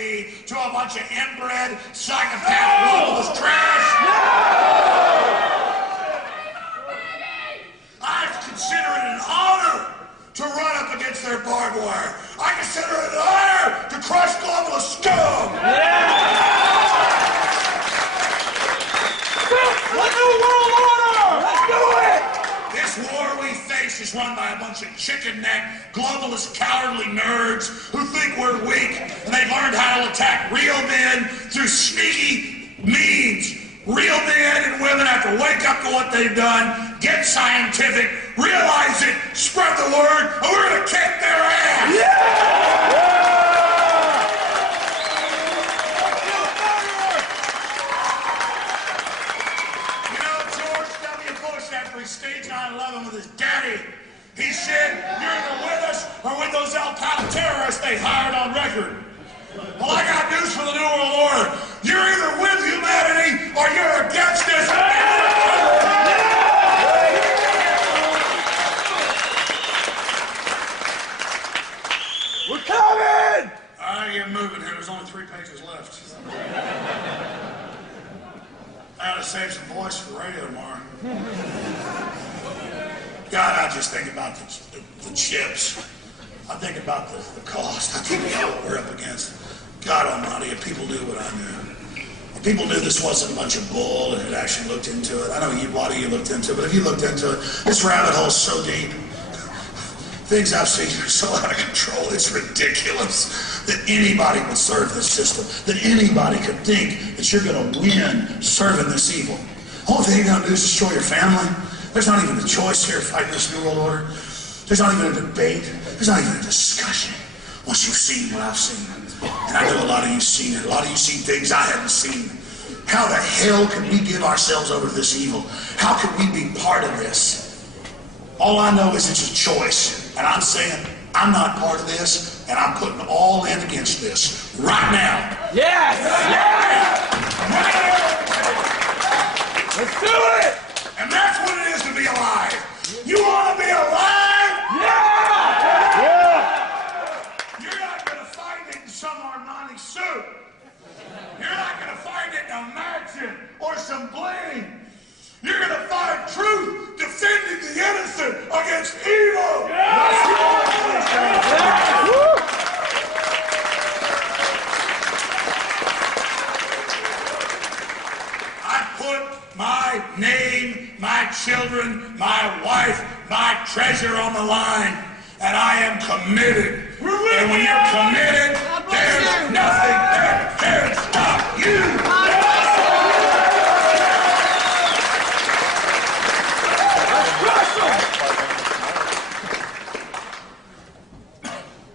be to a bunch of inbred, psychopath, globalist trash. I consider it an honor to run up against their barbed wire. I consider it an honor to crush globalist scum. The new world order! Let's do it! This war we face is run by a bunch of chicken-neck, globalist, cowardly nerds who think we're weak, and they've learned how to attack real men through sneaky means. Real men and women have to wake up to what they've done, get scientific, realize it, spread the word, and we're gonna kick their ass! Yeah! After he staged 9/11 with his daddy, he said, you're either with us or with those Al Qaeda terrorists they hired on record. Well, I got news for the New World Order. You're either with humanity or you're against us. We're coming! All right, get moving here. There's only 3 pages left. I gotta save some voice for the radio tomorrow. God, I just think about the chips. I think about the cost. I think about what we're up against. God Almighty, if people knew what I knew. If people knew this wasn't a bunch of bull and had actually looked into it. I know a lot of you looked into it, but if you looked into it, this rabbit hole's so deep. Things I've seen are so out of control. It's ridiculous that anybody would serve this system, that anybody could think that you're going to win serving this evil. The only thing you're going to do is destroy your family. There's not even a choice here fighting this New World Order. There's not even a debate. There's not even a discussion. Once you've seen what I've seen, and I know a lot of you've seen it, a lot of you seen things I haven't seen. How the hell can we give ourselves over to this evil? How can we be part of this? All I know is it's a choice, and I'm saying I'm not part of this, and I'm putting all in against this right now. Yes! Yes! Right now. Let's do it! And that's what it is to be alive. You want to be alive? Yeah! Yeah! You're not going to find it in some Armani suit. You're not going to find it in a mansion or some bling. You're going to find truth defending the innocent against evil. Yeah! I put my name, my children, my wife, my treasure on the line, and I am committed. And when you're committed, there's nothing that can stop you.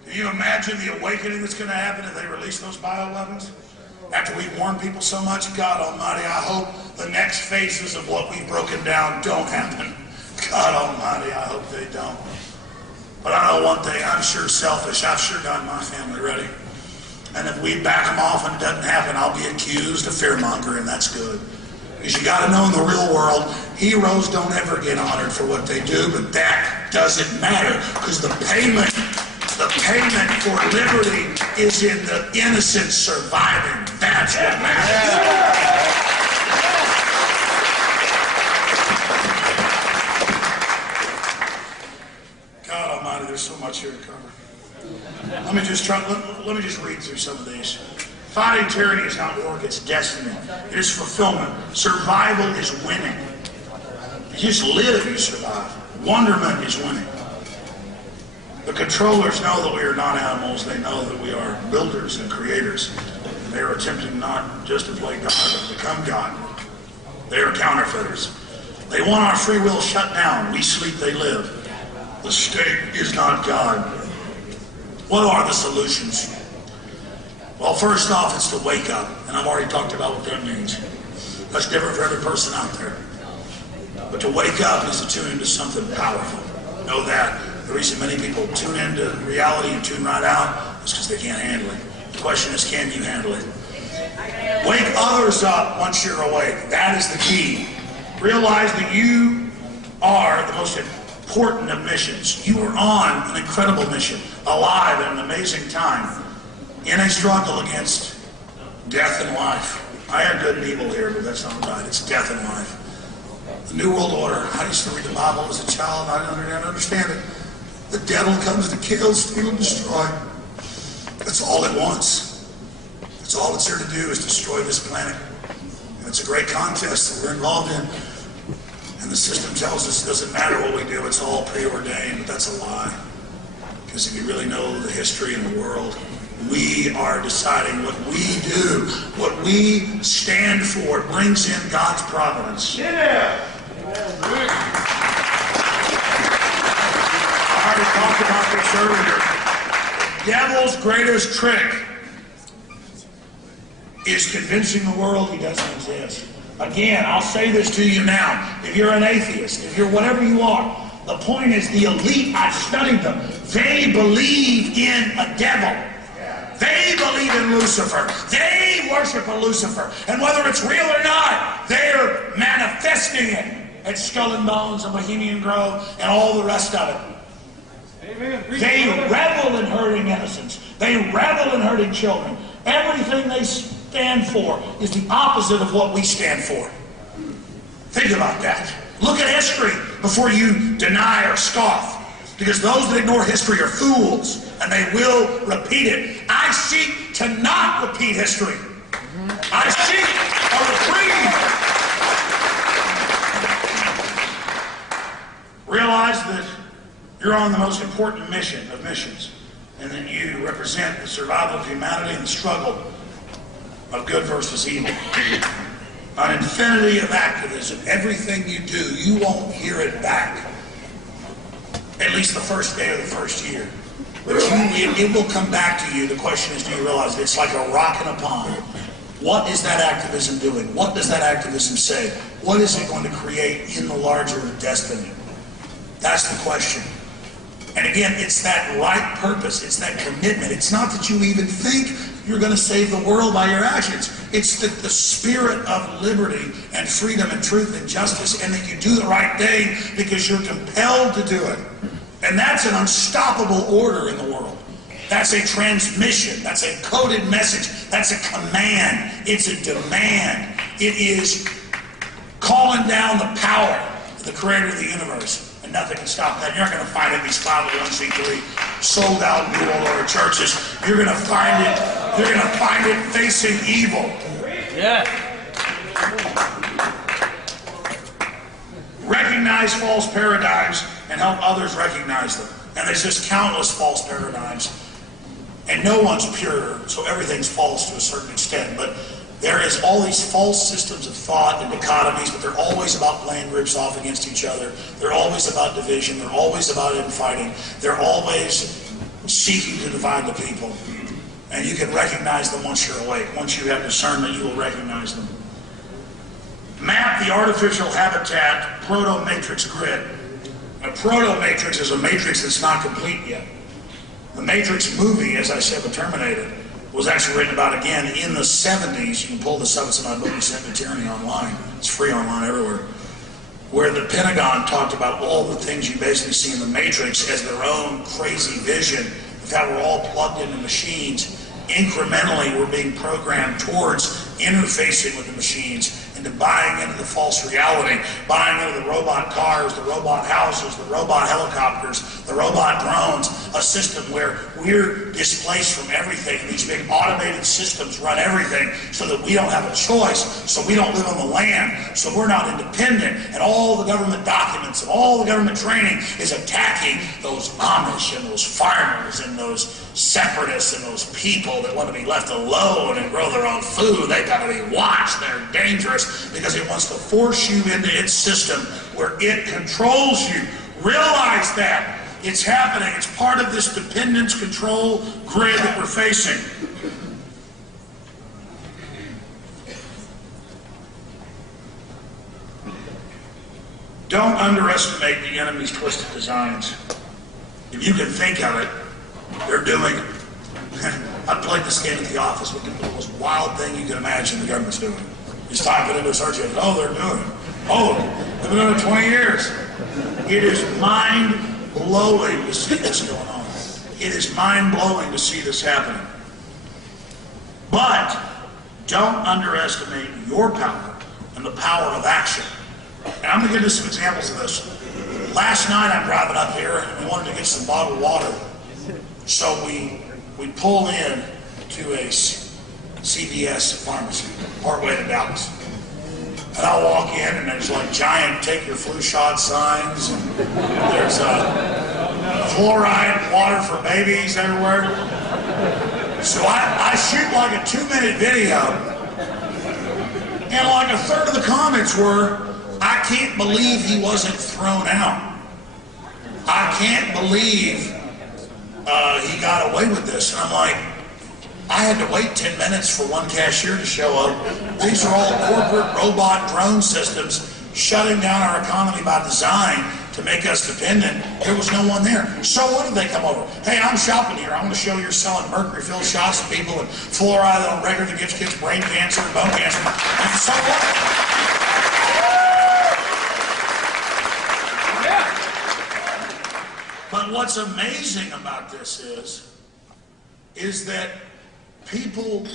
Can you imagine the awakening that's going to happen if they release those bioweapons? After we warn people so much, God Almighty, I hope the next phases of what we've broken down don't happen. God Almighty, I hope they don't. But I know one thing, I'm sure selfish. I've sure gotten my family ready. And if we back them off and it doesn't happen, I'll be accused of fear-mongering. That's good. Because you got to know in the real world, heroes don't ever get honored for what they do, but that doesn't matter because the payment for liberty is in the innocent surviving. That's what matters. God Almighty, there's so much here to cover. Let me just read through some of these. Fighting tyranny is not work, it's destiny. It is fulfillment. Survival is winning. You just live, you survive. Wonderment is winning. The controllers know that we are not animals. They know that we are builders and creators. They are attempting not just to play God, but to become God. They are counterfeiters. They want our free will shut down. We sleep, they live. The state is not God. What are the solutions? Well, first off, it's to wake up. And I've already talked about what that means. That's different for every person out there. But to wake up is to tune into something powerful. Know that. The reason many people tune into reality and tune right out is because they can't handle it. The question is, can you handle it? Wake others up once you're awake. That is the key. Realize that you are the most important of missions. You are on an incredible mission, alive at an amazing time. in a struggle against death and life. I had good and evil here, but that's not right. It's death and life. The New World Order. I used to read the Bible as a child. I didn't understand it. The devil comes to kill, steal, and destroy. That's all it wants. That's all it's here to do is destroy this planet. And it's a great contest that we're involved in. And the system tells us it doesn't matter what we do, it's all preordained, but that's a lie. Because if you really know the history in the world, we are deciding what we do, what we stand for. It brings in God's providence. Yeah. I already talked about this earlier. Devil's greatest trick is convincing the world he doesn't exist. Again, I'll say this to you now. If you're an atheist, if you're whatever you are, the point is the elite, I've studied them, they believe in a devil. They believe in Lucifer. They worship a Lucifer. And whether it's real or not, they're manifesting it at Skull and Bones and Bohemian Grove and all the rest of it. Amen. They revel in hurting innocents. They revel in hurting children. Everything they stand for is the opposite of what we stand for. Think about that. Look at history before you deny or scoff. Because those that ignore history are fools, and they will repeat it. I seek to not repeat history. I seek a reprieve. Realize that you're on the most important mission of missions, and that you represent the survival of humanity and the struggle of good versus evil. An infinity of activism. Everything you do, you won't hear it back. At least the first day of the first year. But it will come back to you. The question is, do you realize it's like a rock in a pond? What is that activism doing? What does that activism say? What is it going to create in the larger destiny? That's the question. And again, it's that right purpose. It's that commitment. It's not that you even think you're going to save the world by your actions. It's the spirit of liberty and freedom and truth and justice, and that you do the right thing because you're compelled to do it. And that's an unstoppable order in the world. That's a transmission. That's a coded message. That's a command. It's a demand. It is calling down the power of the creator of the universe. And nothing can stop that. You're not going to find it in these 501c3 sold out New World Order churches. You're going to find it. You're going to find it facing evil. Yeah. Recognize false paradigms and help others recognize them. And there's just countless false paradigms. And no one's pure, so everything's false to a certain extent. But there is all these false systems of thought and dichotomies, but they're always about playing groups off against each other. They're always about division. They're always about infighting. They're always seeking to divide the people. And you can recognize them once you're awake. Once you have discernment, you will recognize them. Map the artificial habitat proto-matrix grid. A proto-matrix is a matrix that's not complete yet. The Matrix movie, as I said, with Terminator, was actually written about again in the 70s. You can pull this up. It's in my book, Ascent to Tyranny, online. It's free online everywhere. Where the Pentagon talked about all the things you basically see in the Matrix as their own crazy vision of how we're all plugged into machines. Incrementally, we're being programmed towards interfacing with the machines into buying into the false reality, buying into the robot cars, the robot houses, the robot helicopters, the robot drones, a system where we're displaced from everything. These big automated systems run everything so that we don't have a choice, so we don't live on the land, so we're not independent, and all the government documents and all the government training is attacking those Amish and those farmers and those separatists and those people that want to be left alone and grow their own food. They've got to be watched. They're dangerous because it wants to force you into its system where it controls you. Realize that. It's happening. It's part of this dependence control grid that we're facing. Don't underestimate the enemy's twisted designs. If you can think of it, they're doing it. I played this game at the office with the most wild thing you can imagine the government's doing. Just type it into a search engine. Oh, they're doing it. Oh, they've been doing it 20 years. It is mind-blowing to see this going on. It is mind-blowing to see this happening. Don't underestimate your power and the power of action. And I'm going to give you some examples of this. Last night I'm driving up here and we wanted to get some bottled water. So we pull in to a CVS pharmacy, partway to Dallas. And I'll walk in and there's like giant take your flu shot signs. And there's fluoride water for babies everywhere. So I shoot like a 2-minute video. And like a third of the comments were, I can't believe he wasn't thrown out. I can't believe he got away with this. And I'm like, I had to wait 10 minutes for one cashier to show up. These are all corporate robot drone systems shutting down our economy by design to make us dependent. There was no one there. So what did they come over? Hey, I'm shopping here. I want to show you're selling mercury-filled shots to people and fluoride on regular that gives kids brain cancer and bone cancer. And so what? But what's amazing about this is that people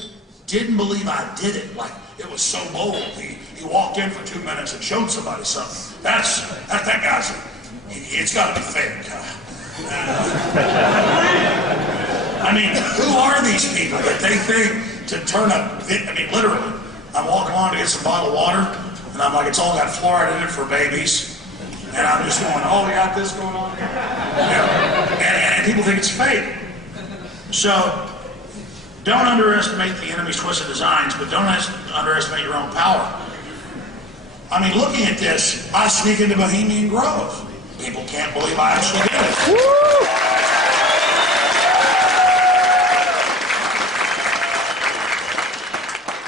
didn't believe I did it. Like, it was so bold. He walked in for 2 minutes and showed somebody something. That guy's, it's got to be fake. I mean, who are these people that they think to turn up? I mean, literally, I'm walking along to get some bottled water, and I'm like, it's all got fluoride in it for babies. And I'm just going, oh, we got this going on here. And people think it's fake. So, don't underestimate the enemy's twisted designs, but don't underestimate your own power. I mean, looking at this, I sneak into Bohemian Grove. People can't believe I actually did it. Woo!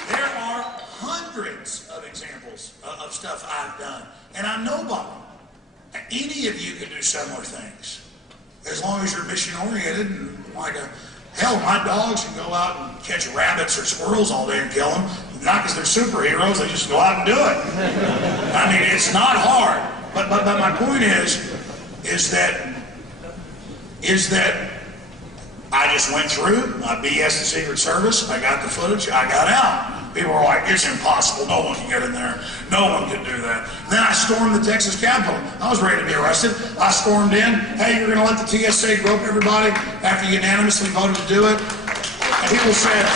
There are hundreds of examples of stuff I've done, and I'm nobody. Any of you can do similar things, as long as you're mission-oriented and like a... Hell, my dogs can go out and catch rabbits or squirrels all day and kill them. Not because they're superheroes, they just go out and do it. I mean, it's not hard. But my point is that I just went through, I BS the Secret Service, I got the footage, I got out. People were like, it's impossible, no one can get in there, no one can do that. Then I stormed the Texas Capitol. I was ready to be arrested. I stormed in, hey, you're gonna let the TSA grope everybody after you unanimously voted to do it? And people said,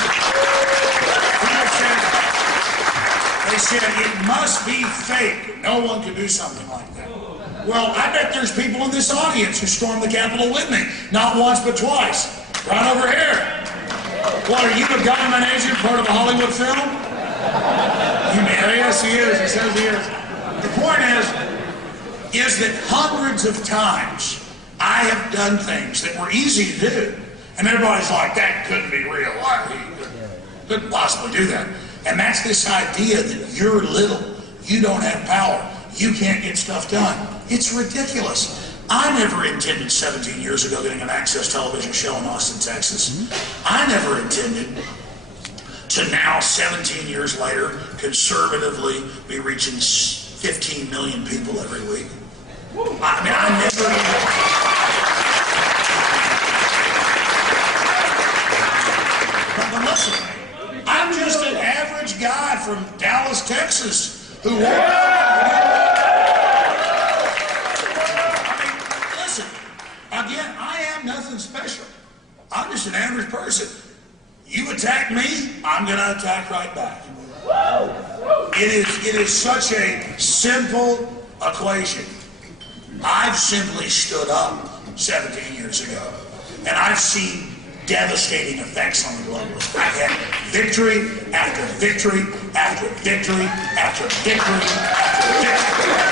they said, it must be fake. No one can do something like that. Well, I bet there's people in this audience who stormed the Capitol with me. Not once, but twice. Right over here. What, are you a government agent, part of a Hollywood film? Yes, he is. He says he is. The point is that hundreds of times I have done things that were easy to do. And everybody's like, that couldn't be real. He couldn't possibly do that. And that's this idea that you're little. You don't have power. You can't get stuff done. It's ridiculous. I never intended 17 years ago getting an access television show in Austin, Texas. I never intended to now, 17 years later, conservatively be reaching 15 million people every week. I mean, I never even... But listen, I'm just an average guy from Dallas, Texas, who Again, I am nothing special. I'm just an average person. You attack me, I'm going to attack right back. It is such a simple equation. I've simply stood up 17 years ago, and I've seen devastating effects on the globalists. I've had victory after victory after victory after victory after victory.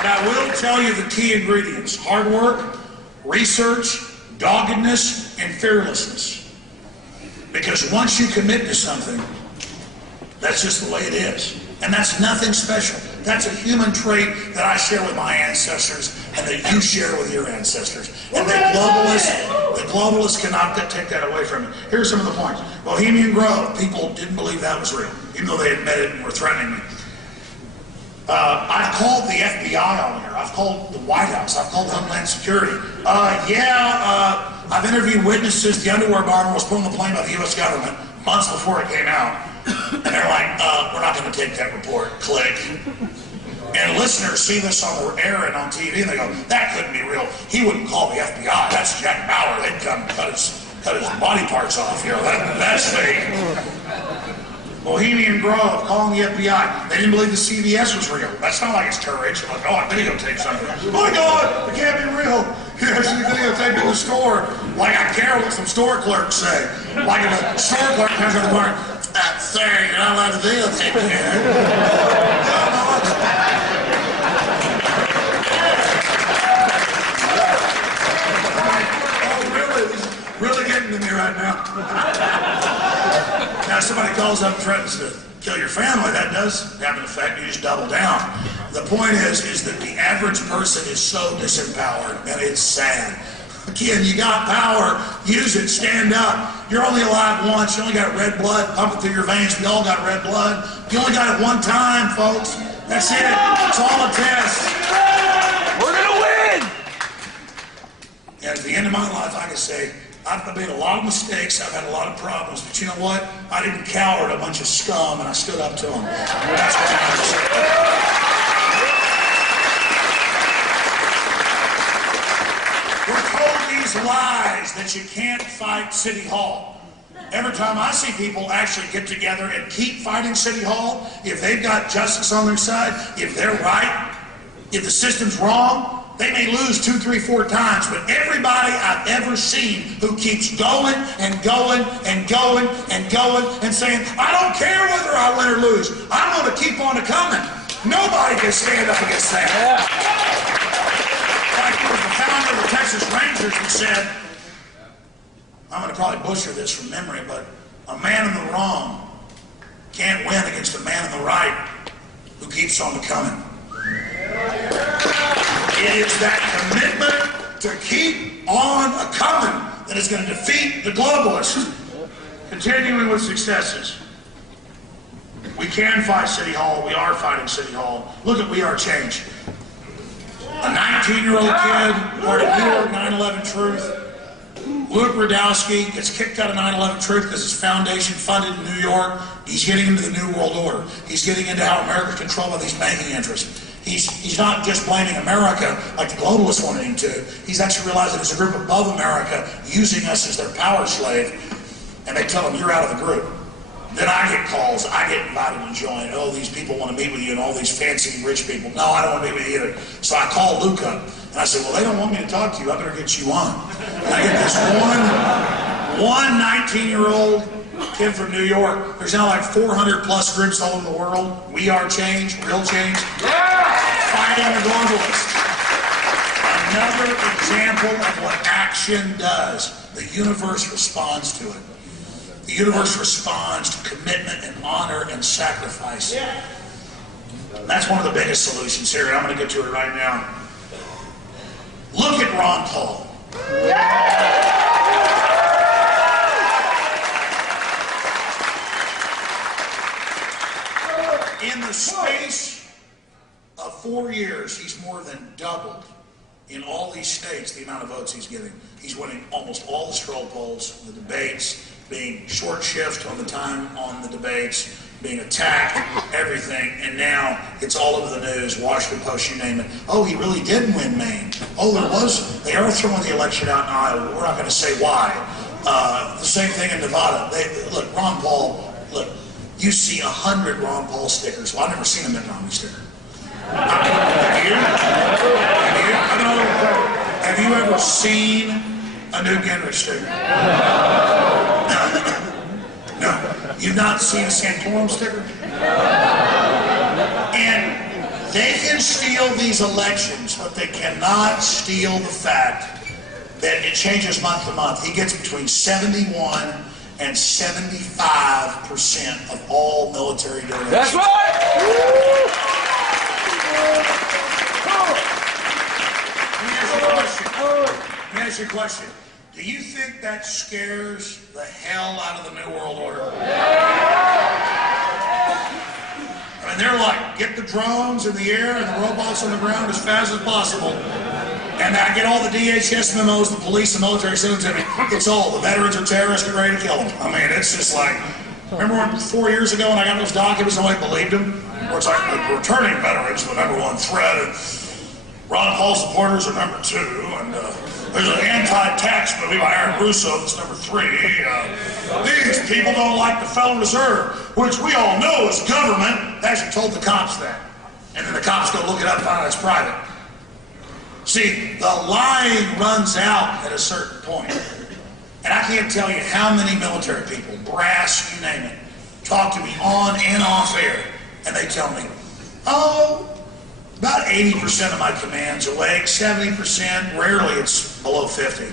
And I will tell you the key ingredients: hard work, research, doggedness, and fearlessness. Because once you commit to something, that's just the way it is. And that's nothing special. That's a human trait that I share with my ancestors and that you share with your ancestors. And the globalists cannot take that away from you. Here's some of the points. Bohemian Grove, people didn't believe that was real, even though they admitted it and were threatening me. I've called the FBI on here. I've called the White House. I've called Homeland Security. I've interviewed witnesses. The underwear bomber was put on the plane by the U.S. government months before it came out. And they're like, we're not going to take that report. Click. And listeners see this on the air and on TV, and they go, that couldn't be real. He wouldn't call the FBI. That's Jack Bauer. They'd come cut his body parts off. You know, that's fake. Bohemian Grove calling the FBI. They didn't believe the CVS was real. That's not like it's courage. Like, oh, I videotaped something. Oh my God, it can't be real. You actually videotaped in the store. Like I care what some store clerks say. Like if a store clerk comes to the bar, sir, you're not allowed to videotape here. Really getting to me right now. Now somebody calls up and threatens to kill your family, that does have an effect. You just double down. The point is that the average person is so disempowered, and it's sad. Again, you got power, use it, stand up. You're only alive once. You only got red blood pumping through your veins. We all got red blood. You only got it one time, folks. That's it. It's all a test. We're gonna win! And at the end of my life, I can say, I've made a lot of mistakes, I've had a lot of problems, but you know what? I didn't cower to a bunch of scum, and I stood up to them. That's what I have to say. We're told these lies that you can't fight City Hall. Every time I see people actually get together and keep fighting City Hall, if they've got justice on their side, if they're right, if the system's wrong, they may lose 2, 3, 4 times, but everybody I've ever seen who keeps going and going and going and going and saying, I don't care whether I win or lose, I'm going to keep on coming. Nobody can stand up against that. Like it was the founder of the Texas Rangers who said, I'm going to probably butcher this from memory, but a man in the wrong can't win against a man in the right who keeps on coming. It is that commitment to keep on coming that is going to defeat the globalists. Continuing with successes. We can fight City Hall. We are fighting City Hall. Look at We Are Change. A 19-year-old kid, part of New York 9/11 Truth. Luke Radowski gets kicked out of 9/11 Truth because his foundation funded in New York. He's getting into the New World Order. He's getting into how America's controlled by these banking interests. He's not just blaming America like the globalists wanted him to. He's actually realized that there's a group above America using us as their power slave, and they tell him, you're out of the group. Then I get calls, I get invited to join. Oh, these people want to meet with you, and all these fancy rich people. No, I don't want to meet with you either. So I call Luke up, and I said, well, they don't want me to talk to you. I better get you on. And I get this one 19-year-old kid from New York. There's now like 400 plus groups all over the world. We Are Change, Real Change. Fighting the globalists. Another example of what action does. The universe responds to it. The universe responds to commitment and honor and sacrifice. That's one of the biggest solutions here, and I'm going to get to it right now. Look at Ron Paul. In the space of 4 years, he's more than doubled in all these states the amount of votes he's getting. He's winning almost all the straw polls, the debates, being short shift on the time on the debates, being attacked, everything, and now it's all over the news, Washington Post, you name it. Oh, he really did win Maine. Oh, they are throwing the election out in Iowa. We're not going to say why. The same thing in Nevada. Look, Ron Paul, look, you see 100 Ron Paul stickers. Well, I've never seen a Mitt Romney sticker. Have you ever seen a Newt Gingrich sticker? No. You've not seen a Santorum sticker? And they can steal these elections, but they cannot steal the fact that it changes month to month. He gets between 71 and 75% of all military donations. That's right! Let me ask you a question. Do you think that scares the hell out of the New World Order? I mean, they're like, get the drones in the air and the robots on the ground as fast as possible. And I get all the DHS memos, the police, the military send them to me. It's all, the veterans are terrorists, get ready to kill them. I mean, it's just like, remember when 4 years ago when I got those documents, nobody believed them? Where it's like, the returning veterans, the #1 threat, and Ron Paul supporters are #2, and there's an anti-tax movie by Aaron Russo that's #3. These people don't like the Federal Reserve, which we all know is government. They actually told the cops that. And then the cops go look it up and find out it's private. See, the lying runs out at a certain point. And I can't tell you how many military people, brass, you name it, talk to me on and off air, and they tell me, oh, about 80% of my command's awake, 70%, rarely it's below 50.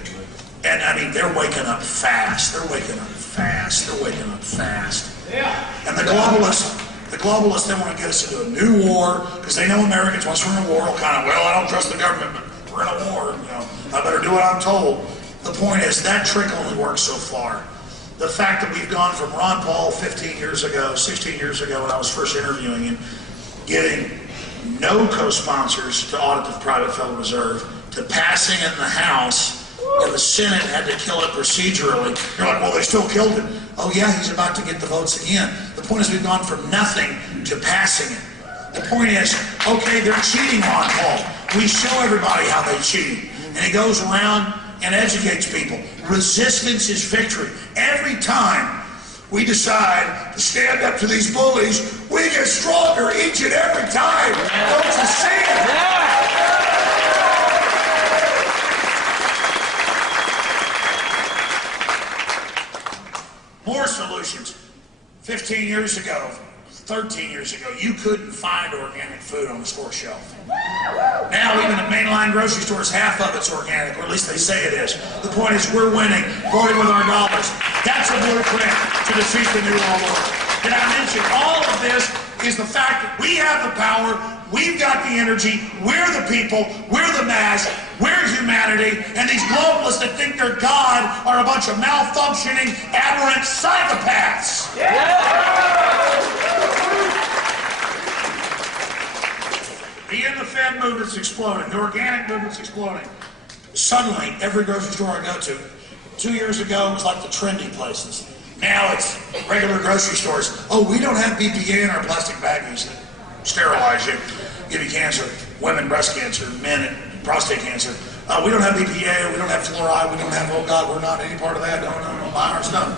And I mean, they're waking up fast. They're waking up fast. They're waking up fast. Yeah. And the globalists, they want to get us into a new war because they know Americans, once we're in a war, will kind of, well, I don't trust the government, but we're in a war, you know, I better do what I'm told. The point is that trick only works so far. The fact that we've gone from Ron Paul 15 years ago, 16 years ago when I was first interviewing him, getting no co-sponsors to audit the private Federal Reserve, to passing it in the House, and the Senate had to kill it procedurally. You're like, well, they still killed it. Oh yeah, he's about to get the votes again. The point is we've gone from nothing to passing it. The point is, okay, they're cheating on Paul. We show everybody how they cheated. And he goes around and educates people. Resistance is victory. Every time we decide to stand up to these bullies, we get stronger each and every time. Don't you see it? More solutions. 15 years ago, 13 years ago, you couldn't find organic food on the store shelf. Now, even at mainline grocery stores, half of it's organic, or at least they say it is. The point is, we're winning, voting with our dollars. That's a blueprint to defeat the New World Order. Did I mention all of this is the fact that we have the power, we've got the energy, we're the people, we're the mass, we're humanity, and these globalists that think they're God are a bunch of malfunctioning, aberrant psychopaths. The in-the-Fed movement's exploding. The organic movement's exploding. Suddenly, every grocery store I go to, 2 years ago, it was like the trendy places. Now it's regular grocery stores. Oh, we don't have BPA in our plastic baggies that sterilize you, give you cancer, women breast cancer, men prostate cancer. We don't have BPA, we don't have fluoride, we don't have, oh God, we're not any part of that, no, buy our stuff.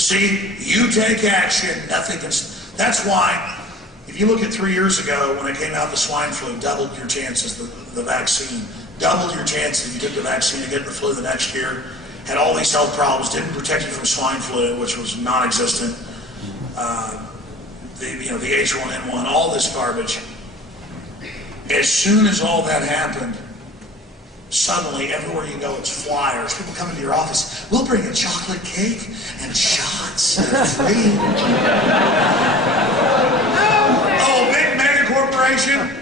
See, you take action, nothing can, that's why, if you look at 3 years ago when it came out, the swine flu doubled your chances, the vaccine, doubled your chances if you took the vaccine to get the flu the next year. Had all these health problems, didn't protect you from swine flu, which was non-existent. The H1N1, all this garbage. As soon as all that happened, suddenly everywhere you go, it's flyers. People come into your office. We'll bring a chocolate cake and shots for free. Oh, big mega corporation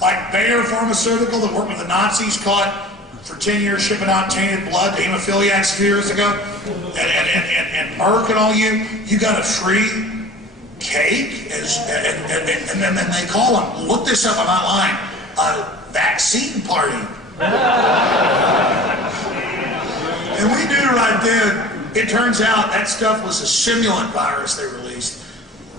like Bayer Pharmaceutical that worked with the Nazis, caught for 10 years shipping out tainted blood to hemophiliacs a few years ago, and Merck and all you got a free cake, and then they call them, look this up, I'm not lying, a vaccine party. And we knew right then, it turns out that stuff was a simulant virus they released.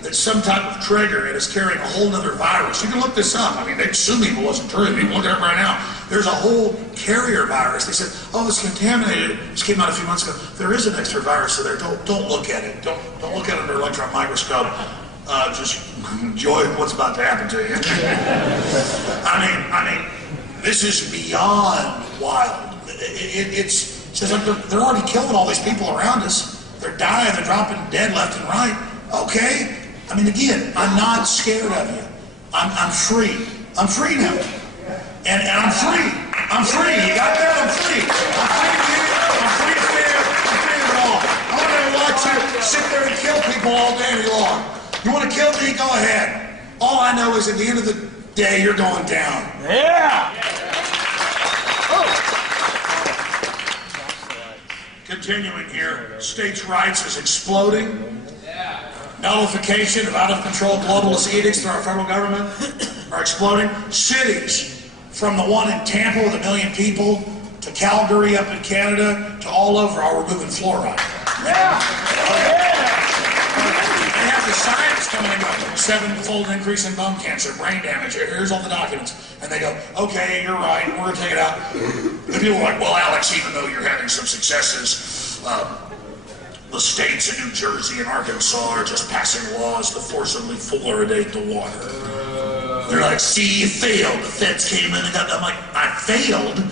That's some type of trigger, and it's carrying a whole other virus. You can look this up. I mean, they'd sue me if it wasn't true. You can look it up right now. There's a whole carrier virus. They said, oh, it's contaminated. This came out a few months ago. There is an extra virus in there. Don't look at it. Don't look at it under an electron microscope. Just enjoy what's about to happen to you. I mean, this is beyond wild. It's like they're already killing all these people around us. They're dying. They're dropping dead left and right. Okay. I mean, again, I'm not scared of you. I'm free. I'm free now. And I'm free. I'm free. You got that? I'm free. I'm free to give. I'm free to fear. I'm free to all. I'm not going to watch you sit there and kill people all day long. You want to kill me? Go ahead. All I know is at the end of the day, you're going down. Yeah. Continuing here, states' rights is exploding. Nullification of out-of-control globalist edicts through our federal government are exploding. Cities, from the one in Tampa with 1 million people, to Calgary up in Canada, to all over, are removing fluoride. Yeah. They have the science coming and go, 7-fold increase in bone cancer, brain damage, here's all the documents. And they go, okay, you're right, we're gonna take it out. The people are like, well, Alex, even though you're having some successes, the states in New Jersey and Arkansas are just passing laws to forcibly fluoridate the water. They're like, see, you failed. The feds came in and got, I'm like, I failed?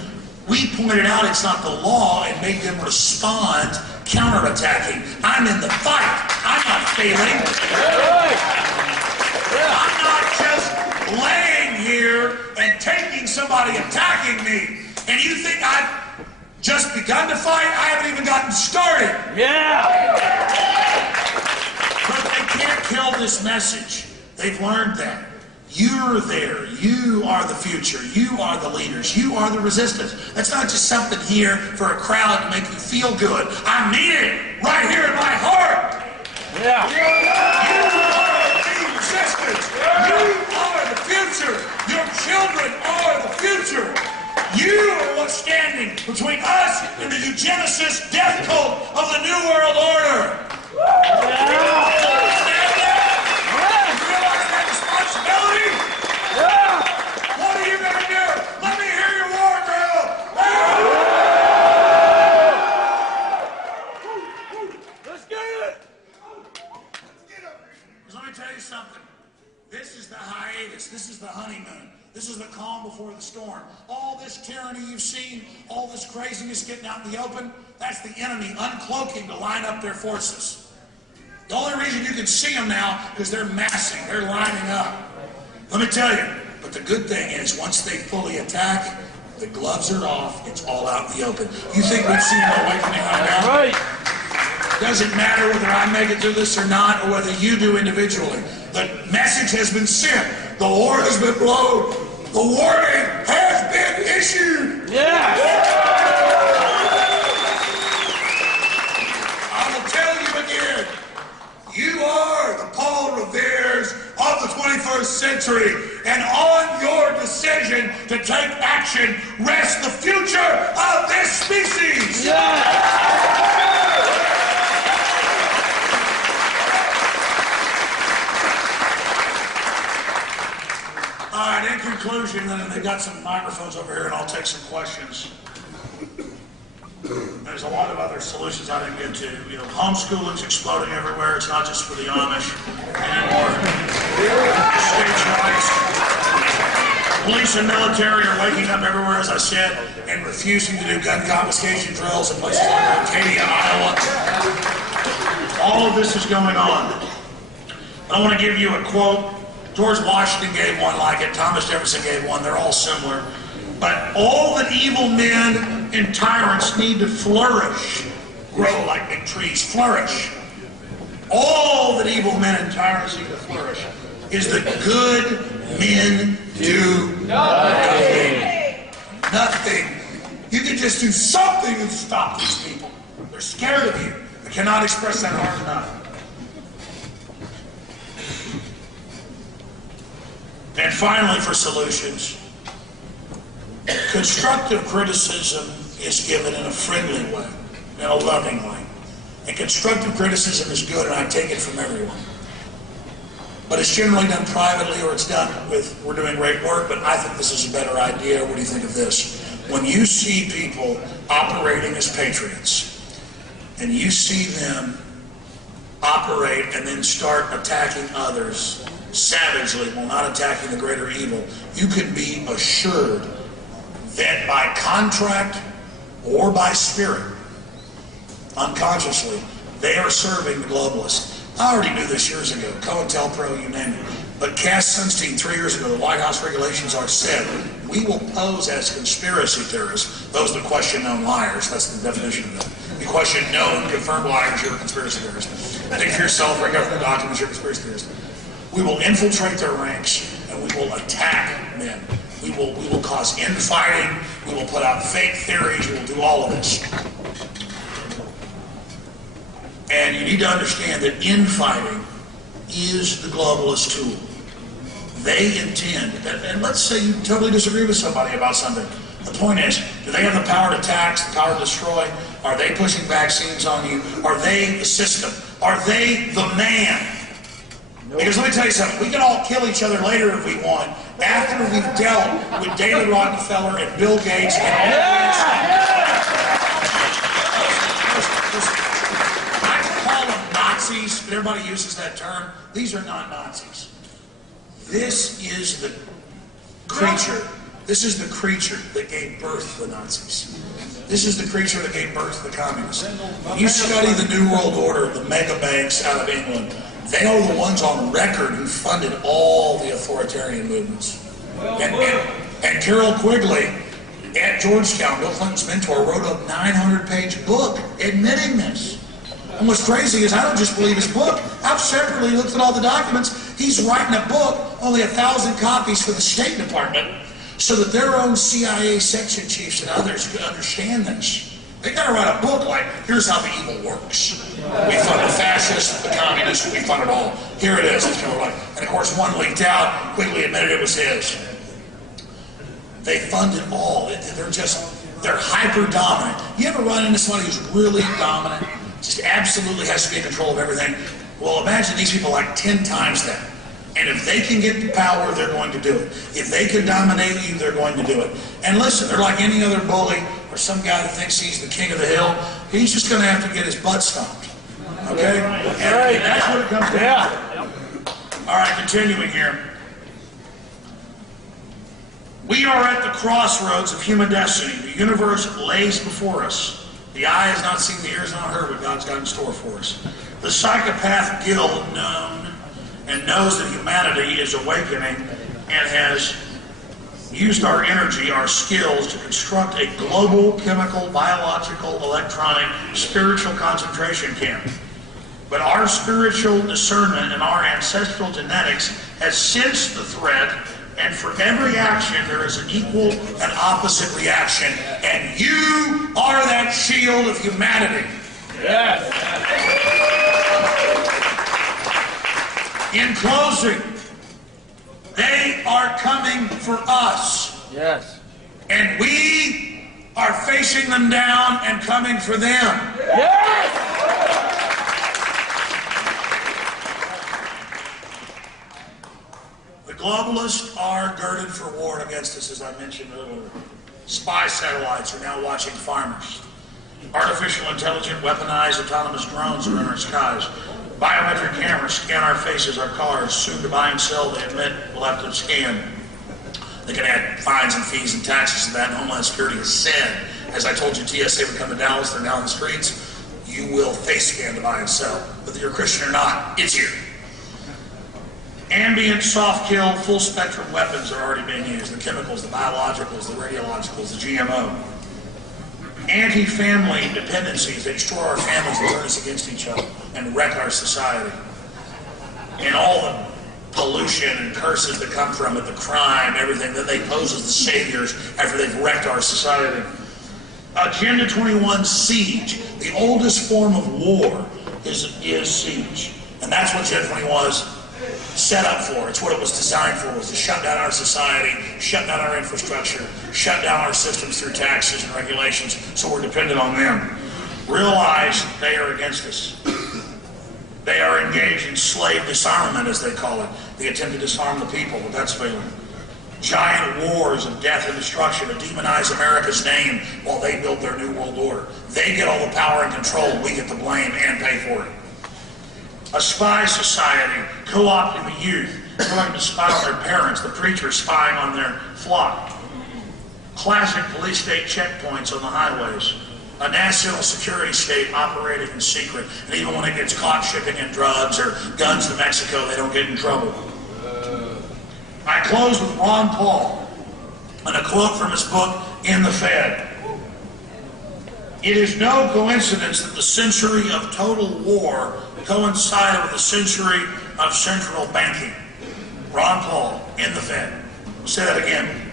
We pointed out it's not the law and made them respond counterattacking. I'm in the fight. I'm not failing. I'm not just laying here and taking somebody attacking me. And you think I've just begun to fight? I haven't even gotten started. Yeah. But they can't kill this message. They've learned that. You're there. You are the future. You are the leaders. You are the resistance. That's not just something here for a crowd to make you feel good. I mean it right here in my heart. Yeah. You are the resistance. You are the future. Your children are the future. You are what's standing between us and the eugenicist death cult of the New World Order. Understand that? Realize that responsibility? What are you going to do? Let me hear your war drill. Let's get it. Let me tell you something. This is the hiatus. This is the honeymoon. This is the calm before the storm. All this tyranny you've seen, all this craziness getting out in the open, that's the enemy uncloaking to line up their forces. The only reason you can see them now is they're massing, they're lining up. Let me tell you, but the good thing is once they fully attack, the gloves are off, it's all out in the open. You think we've seen an awakening right now? Right. Doesn't matter whether I make it through this or not, or whether you do individually. The message has been sent. The war has been blown. The warning has been issued. Yeah. I will tell you again, you are the Paul Revere's of the 21st century, and on your decision to take action rests the future of this species. Yeah. All right, in conclusion, then they've got some microphones over here, and I'll take some questions. There's a lot of other solutions I didn't get to. You know, homeschooling's exploding everywhere. It's not just for the Amish anymore. States' rights. Police and military are waking up everywhere, as I said, and refusing to do gun confiscation drills in places like Arcadia, Iowa. All of this is going on. I want to give you a quote. George Washington gave one like it. Thomas Jefferson gave one. They're all similar. But all that evil men and tyrants need to flourish, grow like big trees, flourish. All that evil men and tyrants need to flourish is that good men do nothing. Nothing. You can just do something and stop these people. They're scared of you. They cannot express that hard enough. And finally, for solutions, constructive criticism is given in a friendly way, in a loving way. And constructive criticism is good, and I take it from everyone. But it's generally done privately, or it's done with, we're doing great work, but I think this is a better idea. What do you think of this? When you see people operating as patriots, and you see them operate and then start attacking others savagely while not attacking the greater evil, you can be assured that by contract or by spirit, unconsciously, they are serving the globalists. I already knew this years ago, COINTELPRO, you name it. But Cass Sunstein 3 years ago, the White House regulations are said, we will pose as conspiracy theorists, those that question known liars. That's the definition of that. You question known, confirmed liars, you're a conspiracy theorist. Think for yourself, bring government documents, you're a conspiracy theorist. We will infiltrate their ranks, and we will attack them. We will cause infighting, we will put out fake theories, we will do all of this. And you need to understand that infighting is the globalist tool. they intend, and let's say you totally disagree with somebody about something. The point is, do they have the power to tax, the power to destroy? Are they pushing vaccines on you? Are they the system? Are they the man? Because let me tell you something, we can all kill each other later if we want, after we've dealt with David Rockefeller and Bill Gates and all I call them Nazis, but everybody uses that term. These are not Nazis. This is the creature. This is the creature that gave birth to the Nazis. This is the creature that gave birth to the communists. When you study the New World Order, the mega banks out of England, they are the ones on record who funded all the authoritarian movements. And Carol Quigley at Georgetown, Bill Clinton's mentor, wrote a 900-page book admitting this. And what's crazy is I don't just believe his book. I've separately looked at all the documents. He's writing a book, only 1,000 copies for the State Department, so that their own CIA section chiefs and others could understand this. They gotta write a book like, here's how the evil works. We fund the fascists, the communists, we fund it all. Here it is. It's kind of like, and of course one leaked out, quickly admitted it was his. They fund it all. They're hyper dominant. You ever run into somebody who's really dominant? Just absolutely has to be in control of everything. Well, imagine these people like 10 times that. And if they can get the power, they're going to do it. If they can dominate you, they're going to do it. And listen, they're like any other bully or some guy that thinks he's the king of the hill. He's just going to have to get his butt stomped. Okay? And that's what it comes down to. All right, continuing here. We are at the crossroads of human destiny. The universe lays before us. The eye has not seen, the ear has not heard what God's got in store for us. The psychopath guild knows that humanity is awakening and has used our energy, our skills to construct a global chemical, biological, electronic, spiritual concentration camp. But our spiritual discernment and our ancestral genetics has sensed the threat, and for every action there is an equal and opposite reaction, and you are that shield of humanity. Yes. In closing, they are coming for us. Yes. And we are facing them down and coming for them. Yes. The globalists are girded for war against us, as I mentioned earlier. Spy satellites are now watching farmers. Artificial intelligent, weaponized, autonomous drones are in our skies. Biometric cameras scan our faces, our cars. Soon to buy and sell, they admit we'll have to scan. They can add fines and fees and taxes to that. And Homeland Security has said, as I told you, TSA would come to Dallas, they're now in the streets. You will face scan to buy and sell. Whether you're a Christian or not, it's here. Ambient, soft kill, full spectrum weapons are already being used. The chemicals, the biologicals, the radiologicals, the GMO. Anti-family dependencies, they destroy our families and turn us against each other and wreck our society. And all the pollution and curses that come from it, the crime, everything that they pose as the saviors after they've wrecked our society. Agenda 21 siege, the oldest form of war is siege. And that's what Agenda 21 was set up for. It's what it was designed for, was to shut down our society, shut down our infrastructure, shut down our systems through taxes and regulations, so we're dependent on them. Realize they are against us. They are engaged in slave disarmament, as they call it. The attempt to disarm the people, but that's failing. Giant wars of death and destruction to demonize America's name while they build their new world order. They get all the power and control, we get the blame and pay for it. A spy society co-opting the youth, trying to spy on their parents, the preachers spying on their flock. Classic police state checkpoints on the highways. A national security state operating in secret, and even when it gets caught shipping in drugs or guns to Mexico, they don't get in trouble. I close with Ron Paul and a quote from his book, In the Fed. It is no coincidence that the century of total war coincided with the century of central banking. Ron Paul, In the Fed. I'll say that again.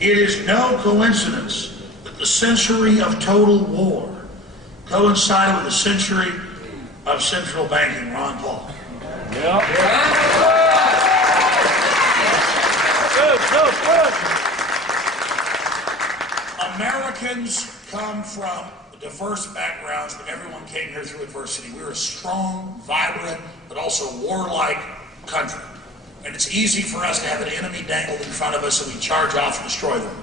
It is no coincidence that the century of total war coincided with the century of central banking. Ron Paul. Yeah. Americans come from diverse backgrounds, but everyone came here through adversity. We're a strong, vibrant, but also warlike country. And it's easy for us to have an enemy dangled in front of us and we charge off and destroy them.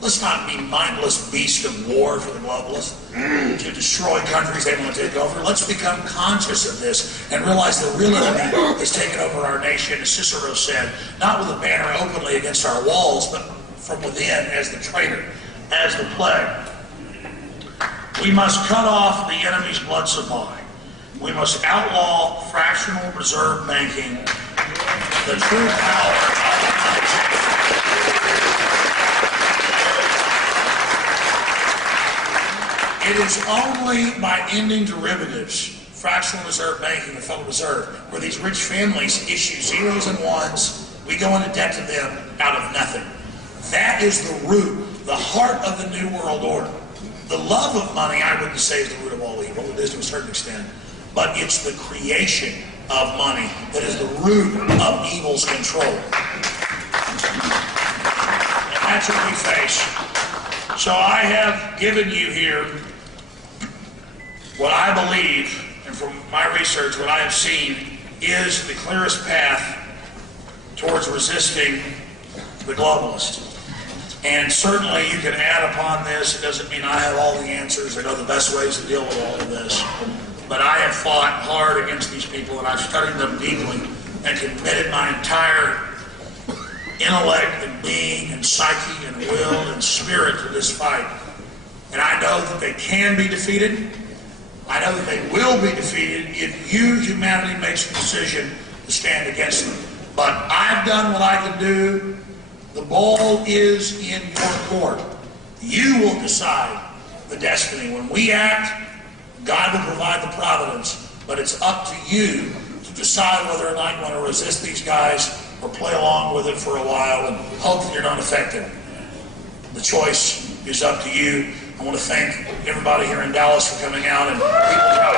Let's not be mindless beasts of war for the globalists to destroy countries they want to take over. Let's become conscious of this and realize the real enemy has taken over our nation, as Cicero said, not with a banner openly against our walls, but from within as the traitor, as the plague. We must cut off the enemy's blood supply. We must outlaw fractional reserve banking, the true power of it is only by ending derivatives, fractional reserve banking, the Federal Reserve, where these rich families issue zeros and ones, we go into debt to them out of nothing. That is the root, the heart of the New World Order. The love of money, I wouldn't say, is the root of all evil. It is to a certain extent. But it's the creation of money that is the root of evil's control. And that's what we face. So I have given you here what I believe, and from my research, what I have seen is the clearest path towards resisting the globalist. And certainly you can add upon this. It doesn't mean I have all the answers. I know the best ways to deal with all of this. But I have fought hard against these people, and I've studied them deeply and committed my entire intellect and being and psyche and will and spirit to this fight. And I know that they can be defeated. I know that they will be defeated if you, humanity, makes a decision to stand against them. But I've done what I can do. The ball is in your court. You will decide the destiny. When we act, God will provide the providence, but it's up to you to decide whether or not you want to resist these guys or play along with it for a while and hope that you're not affected. The choice is up to you. I want to thank everybody here in Dallas for coming out and people proud.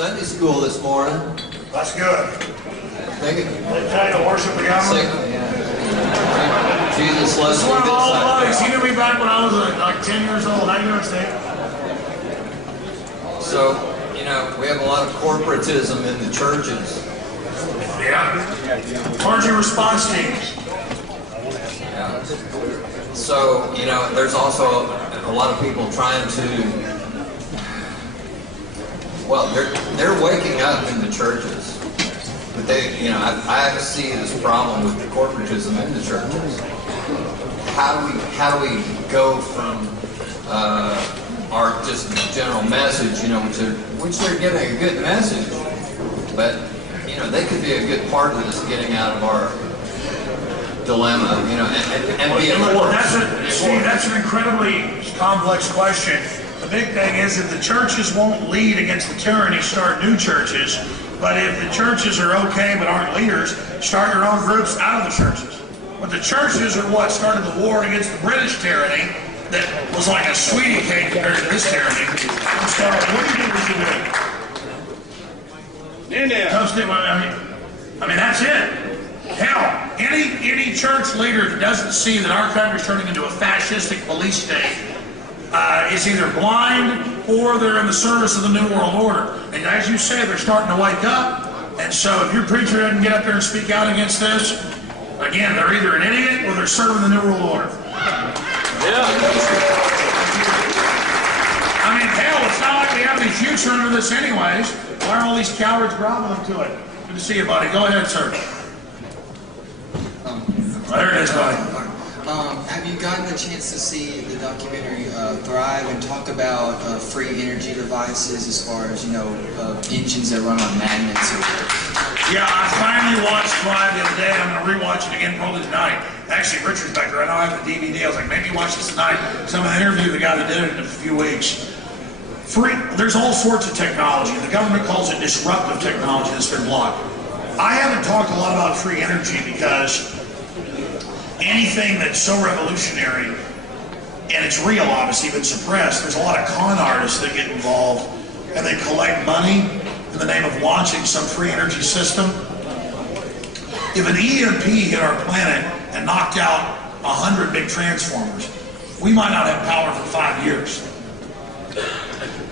Sunday school this morning. That's good. They tell you to worship the government. Jesus loves me. One of all buddies. He knew me back when I was like 10 years old. How you doing, Steve? So, you know, we have a lot of corporatism in the churches. Yeah. Clergy response teams. Yeah. So, you know, there's also a lot of people trying to, well, they're waking up in the churches, but they, you know, I see this problem with the corporatism in the churches. How do we go from our just general message, you know, to which they're getting a good message, but you know, they could be a good part of this getting out of our dilemma, you know, and be that's an incredibly complex question. The big thing is that the churches won't lead against the tyranny, start new churches. But if the churches are okay but aren't leaders, start your own groups out of the churches. But the churches are what started the war against the British tyranny that was like a sweetie cake compared to this tyranny. So what do you think we should do? I mean, that's it. Hell, any church leader that doesn't see that our country's turning into a fascistic police state is either blind or they're in the service of the New World Order. And as you say, they're starting to wake up. And so if your preacher doesn't get up there and speak out against this, again, they're either an idiot or they're serving the New World Order. Yeah. I mean, hell, it's not like we have any future under this anyways. Why are all these cowards groveling to it? Good to see you, buddy. Go ahead, sir. There it is, buddy. Have you gotten the chance to see the documentary Thrive and talk about free energy devices as far as, you know, engines that run on magnets? Yeah, I finally watched Thrive the other day. I'm going to rewatch it again probably tonight. Actually, Richard's back there. I know I have the DVD. I was like, maybe watch this tonight. So I'm going to interview the guy that did it in a few weeks. There's all sorts of technology. The government calls it disruptive technology that's been blocked. I haven't talked a lot about free energy because anything that's so revolutionary, and it's real, obviously, but suppressed, there's a lot of con artists that get involved, and they collect money in the name of launching some free energy system. If an EMP hit our planet and knocked out 100 big transformers, we might not have power for 5 years.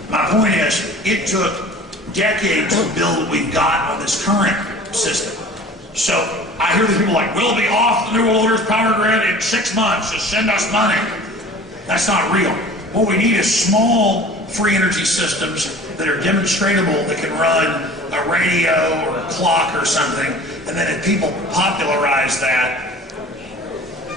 My point is, it took decades to build what we've got on this current system. So I hear these people like, we'll be off the New World Order's power grid in 6 months, just send us money. That's not real. What we need is small free energy systems that are demonstratable, that can run a radio or a clock or something, and then if people popularize that,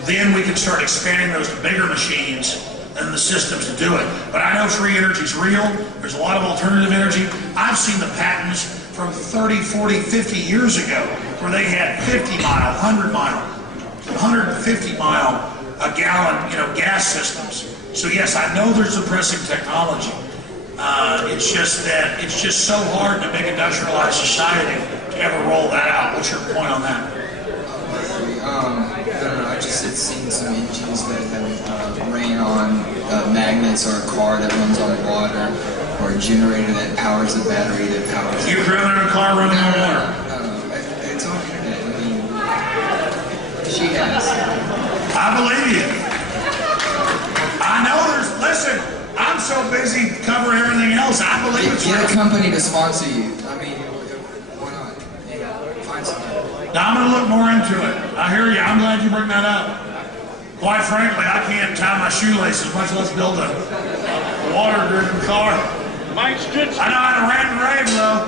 then we can start expanding those to bigger machines and the systems to do it. But I know free energy is real. There's a lot of alternative energy. I've seen the patents from 30, 40, 50 years ago where they had 50 mile, 100 mile, 150 mile a gallon, gas systems. So yes, I know there's suppressing technology. It's just that it's just so hard in a big industrialized society to ever roll that out. What's your point on that? I don't know, I just had seen some engines that have ran on magnets, or a car that runs on water, or a generator that powers the battery that powers... You've driven in a car running on water? No, it's on the internet. I mean, she has. I believe you. I know listen, I'm so busy covering everything else, I believe it's real. Get a company to sponsor you. I mean, why not? Find something. Now I'm going to look more into it. I hear you. I'm glad you bring that up. Quite frankly, I can't tie my shoelaces, much less build a water-driven car. Mike's good. I know how to rant and rave, though.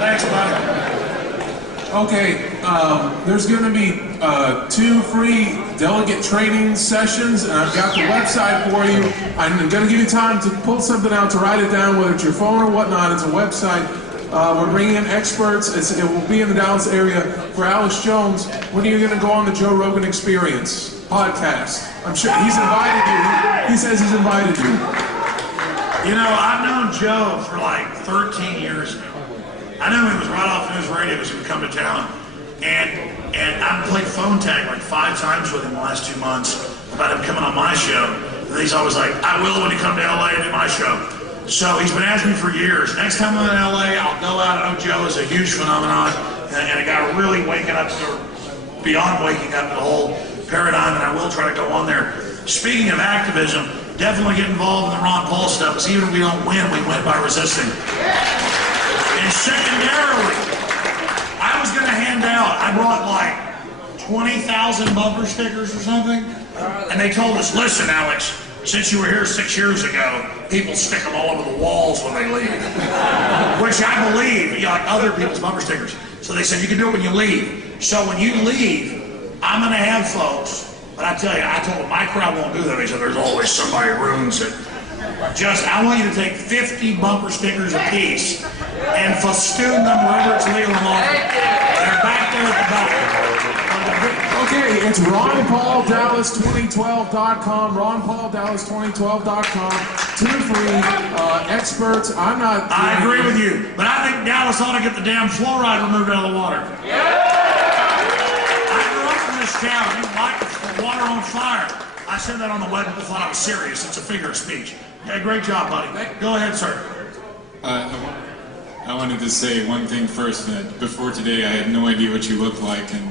Thanks, buddy. Okay, there's going to be 2 free delegate training sessions, and I've got the website for you. I'm going to give you time to pull something out, to write it down, whether it's your phone or whatnot. It's a website. We're bringing in experts. It will be in the Dallas area. For Alex Jones, when are you going to go on the Joe Rogan Experience podcast? I'm sure he's invited you. He says he's invited you. I've known Joe for like 13 years now. I knew he was right off news radio as he would come to town. And I've played phone tag like 5 times with him the last 2 months about him coming on my show. And he's always like, I will when you come to LA and do my show. So he's been asking me for years. Next time I'm in LA, I'll go out. I know Joe is a huge phenomenon and a guy really waking up to, beyond waking up, the whole paradigm, and I will try to go on there. Speaking of activism, definitely get involved in the Ron Paul stuff, because even if we don't win, we win by resisting. And secondarily, I was going to hand out, I brought like 20,000 bumper stickers or something, and they told us, listen, Alex, since you were here 6 years ago, people stick them all over the walls when they leave. Which I believe, like other people's bumper stickers. So they said, you can do it when you leave. So when you leave, I'm going to have folks, but I tell you, I told them, my crowd won't do that. They said, there's always somebody who ruins it. I want you to take 50 bumper stickers apiece and festoon them wherever it's legal and lawful. They're back there at the back. Okay, it's RonPaulDallas2012.com, RonPaulDallas2012.com. 2 free experts. I agree with you, but I think Dallas ought to get the damn fluoride removed out of the water. I grew up in this town. You light the water on fire. I said that on the web. People thought I was serious. It's a figure of speech. Yeah, great job, buddy. Go ahead, sir. I wanted to say one thing first. That before today, I had no idea what you looked like, and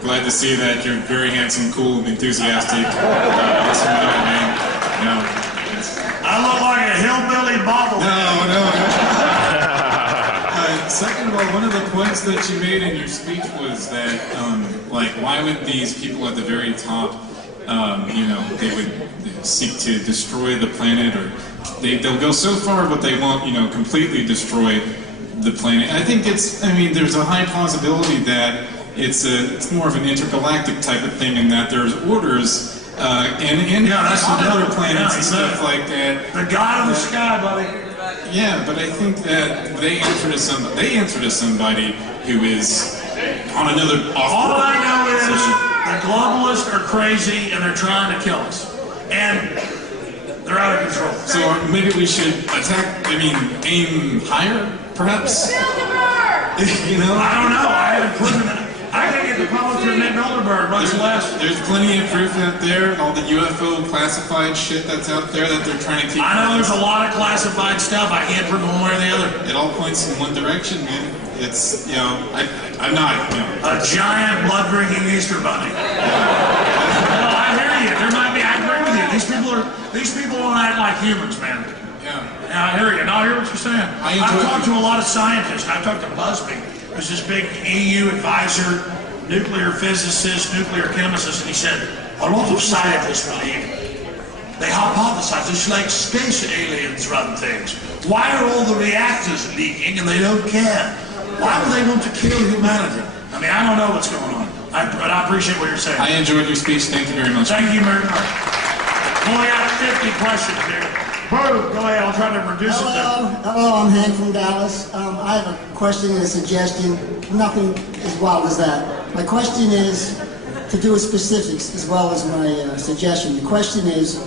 glad to see that you're very handsome, cool, and enthusiastic. Awesome guy, man. I look like a hillbilly bobble. No. Second of all, one of the points that you made in your speech was that, why would these people at the very top, they would seek to destroy the planet, or they'll go so far, but they won't, completely destroy the planet. I think there's a high possibility that it's more of an intergalactic type of thing, in that there's orders and Yeah, that's on another- other planets yeah, and stuff like that. The God of the sky, buddy. Yeah, but I think that they answer to somebody who is on another. All I know is the globalists are crazy and they're trying to kill us. And they're out of control. So maybe we should aim higher, perhaps? You know? I don't know. I haven't proven that. I can't get the public to admit Bilderberg, much less. There's plenty of proof out there, all the UFO classified shit that's out there that they're trying to keep. I know there's a lot of classified stuff. I can't prove one way or the other. It all points in one direction, man. It's, I'm not, A giant blood-drinking Easter bunny. Well, I hear you. There might be. I agree with you. These people don't act like humans, man. Yeah. Yeah, I hear you. No, I hear what you're saying. I've talked to a lot of scientists. I've talked to Busby, who's this big EU advisor, nuclear physicist, nuclear chemist, and he said a lot of scientists believe, they hypothesize it's like space aliens run things. Why are all the reactors leaking and they don't care? Why do they want to kill humanity? I mean, I don't know what's going on, but I appreciate what you're saying. I enjoyed your speech. Thank you very much. Thank you very much. Only got 50 questions here. Boo, go ahead. I'll try to reduce it. Hello, I'm Hank from Dallas. I have a question and a suggestion. Nothing as wild as that. My question is to do with specifics as well as my suggestion. The question is,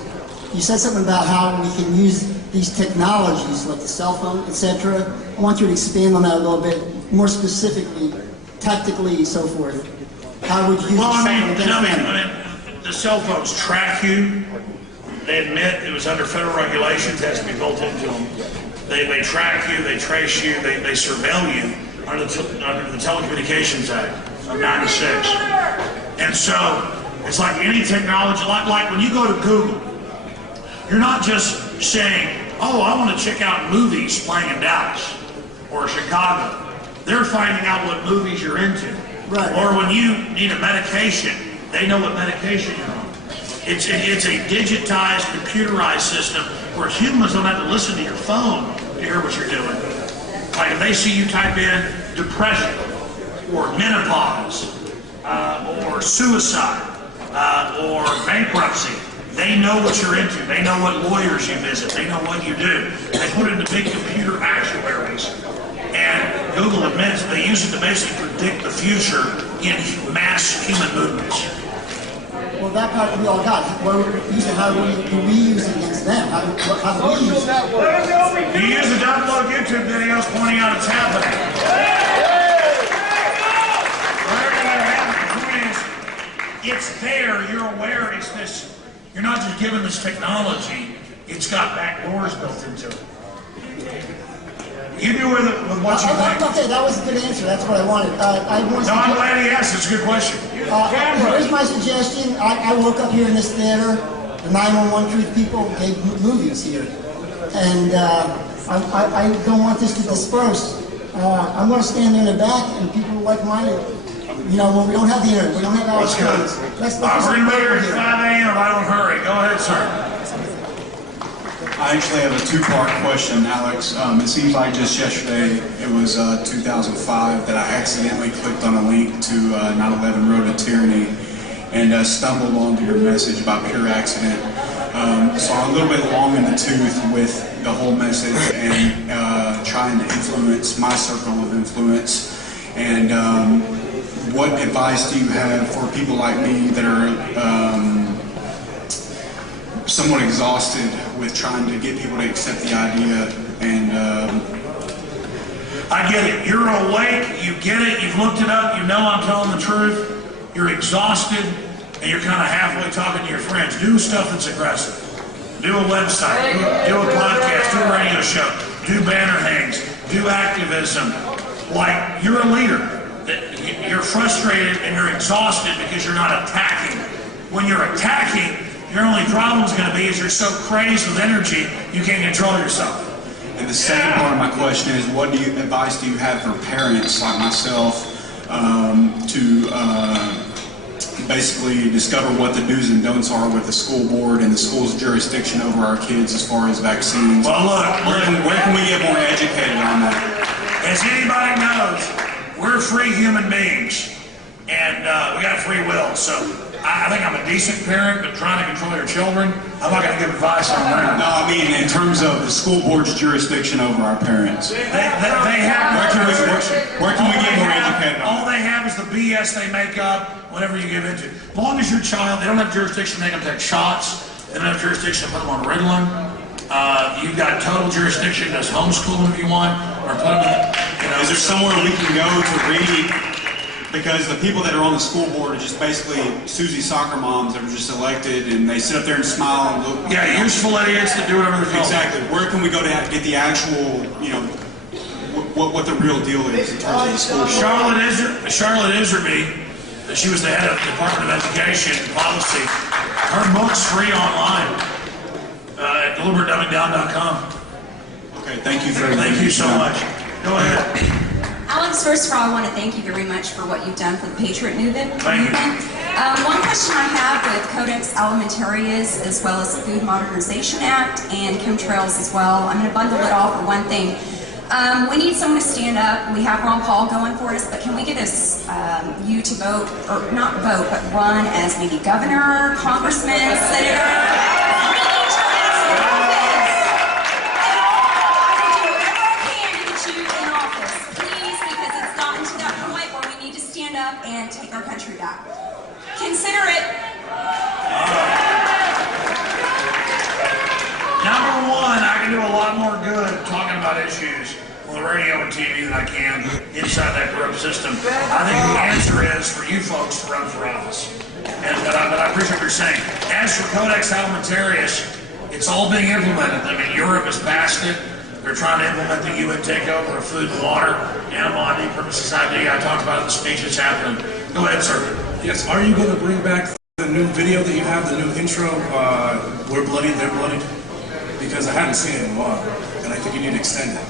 you said something about how we can use these technologies like the cell phone, etc. I want you to expand on that a little bit, more specifically, tactically, so forth. How would you use Well, the I cell phone against them? the cell phones track you. They admit it was under federal regulations, has to be built into them. They track you, they trace you, they surveil you under the Telecommunications Act of '96. And so, it's like any technology, like when you go to Google, you're not just saying, oh, I want to check out movies playing in Dallas or Chicago. They're finding out what movies you're into. Right. Or when you need a medication, they know what medication you're on. It's a digitized, computerized system where humans don't have to listen to your phone to hear what you're doing. Like if they see you type in depression or menopause or suicide or bankruptcy, they know what you're into. They know what lawyers you visit. They know what you do. They put it into big computer actuaries. And Google admits they use it to basically predict the future in mass human movements. Well, that part we all got. How do we use it against them? How do we use it? You use it to upload YouTube videos pointing out it's happening. The point is, it's there, you're aware, it's this, you're not just given this technology, it's got back doors built into it. You do with what you think. Okay, that was a good answer. That's what I wanted. I'm glad he asked. It's a good question. Here's my suggestion. I woke up here in this theater. The 911 Truth people gave movies here. And I don't want this to disperse. I'm going to stand there in the back and people like-minded. You know, when we don't have the internet, we don't have our Let's go. Let's We're going to be here at 5 a.m. I don't hurry. Go ahead, sir. I actually have a two-part question, Alex. It seems like just yesterday, it was 2005, that I accidentally clicked on a link to 9/11 Road to Tyranny and stumbled onto your message by pure accident. So I'm a little bit long in the tooth with the whole message and trying to influence my circle of influence. And what advice do you have for people like me that are somewhat exhausted with trying to get people to accept the idea? And I get it. You're awake, you get it, you've looked it up, you know I'm telling the truth, you're exhausted, and you're kind of halfway talking to your friends. Do stuff that's aggressive. Do a website, do a podcast, do a radio show, do banner hangs, do activism. Like, you're a leader. You're frustrated and you're exhausted because you're not attacking. When you're attacking, your only problem is going to be is you're so crazed with energy, you can't control yourself. And the second part of my question is, what advice do you have for parents like myself to basically discover what the do's and don'ts are with the school board and the school's jurisdiction over our kids as far as vaccines? Well, look, where can we get more educated on that? as anybody knows, we're free human beings, and we got free will. So I think I'm a decent parent, but trying to control your children, I'm not going to give advice on that. No, I mean in terms of the school board's jurisdiction over our parents. They have Where can we get more educated on? All they have is the BS they make up whenever you give into. As long as your child, they don't have jurisdiction to make them take shots. They don't have jurisdiction to put them on Ritalin. You've got total jurisdiction to homeschool them if you want, or put them in, Is there somewhere we can go to read? Because the people that are on the school board are just basically Susie soccer moms that were just elected, and they sit up there and smile and look. Yeah, useful idiots that do whatever they feel. Exactly. Where can we go to get the actual, what the real deal is in terms of the school board? Charlotte Iserby, she was the head of the Department of Education and Policy. Her book's free online at deliberatdumbingdown.com. Okay, thank you very much. Thank you so much. Go ahead. Alex, first of all, I want to thank you very much for what you've done for the Patriot Movement. Thank you. One question I have with Codex Alimentarius, as well as the Food Modernization Act and chemtrails as well, I'm going to bundle it all for one thing. We need someone to stand up. We have Ron Paul going for us, but can we get you to vote, or not vote, but run as maybe governor, congressman, senator? And take our country back. Consider it. Number one, I can do a lot more good talking about issues on the radio and TV than I can inside that corrupt system. I think the answer is for you folks to run for office. But I appreciate what you're saying. As for Codex Alimentarius, it's all being implemented. I mean, Europe has passed it. They're trying to implement the UN takeover of food and water, animal ID, purposes ID. I talked about it in the speech that's happening. Go ahead, sir. Yes, are you going to bring back the new video that you have, the new intro, We're Bloodied, They're Bloodied? Because I haven't seen it in a while, and I think you need to extend it.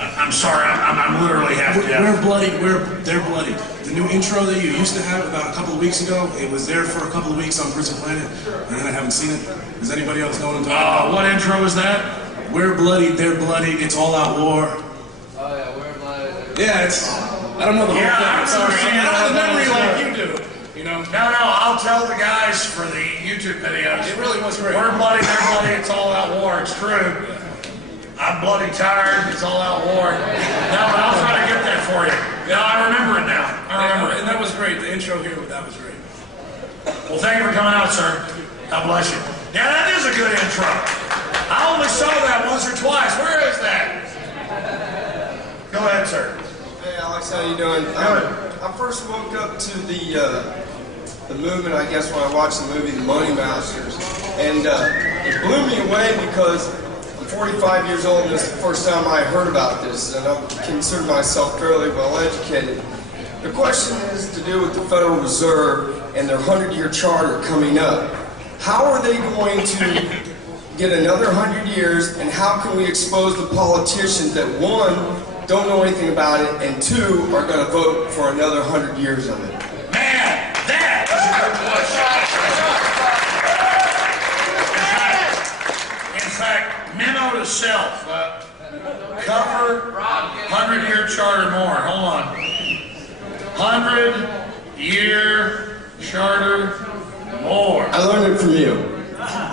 I'm sorry, I'm literally half deaf. We're Bloodied, They're Bloodied. The new intro that you used to have about a couple of weeks ago, it was there for a couple of weeks on Prison Planet, and then I haven't seen it. Does anybody else know what I'm talking about? What intro was that? We're bloodied, they're bloodied, it's all out war. Oh yeah, we're bloodied. Yeah, I don't know the whole thing. I'm sorry. I don't have the memory like you do. You know? No, I'll tell the guys for the YouTube videos. It really was great. We're bloody, they're bloody, it's all out war. It's true. I'm bloody tired, it's all out war. No, but I'll try to get that for you. No, I remember it now. I remember it. And that was great. The intro here, that was great. Well, thank you for coming out, sir. God bless you. Yeah, that is a good intro. I only saw that once or twice. Where is that? Go ahead, sir. Hey, Alex, how you doing? I first woke up to the movement, I guess, when I watched the movie The Money Masters. And it blew me away because I'm 45 years old and it's the first time I heard about this. And I consider myself fairly well educated. The question is to do with the Federal Reserve and their 100-year charter coming up. How are they going to get another 100 years, and how can we expose the politicians that, one, don't know anything about it, and two, are going to vote for another 100 years of it? Man, that is a good question. In fact, memo to self, cover 100-year charter more. Hold on. 100-year charter more. I learned it from you.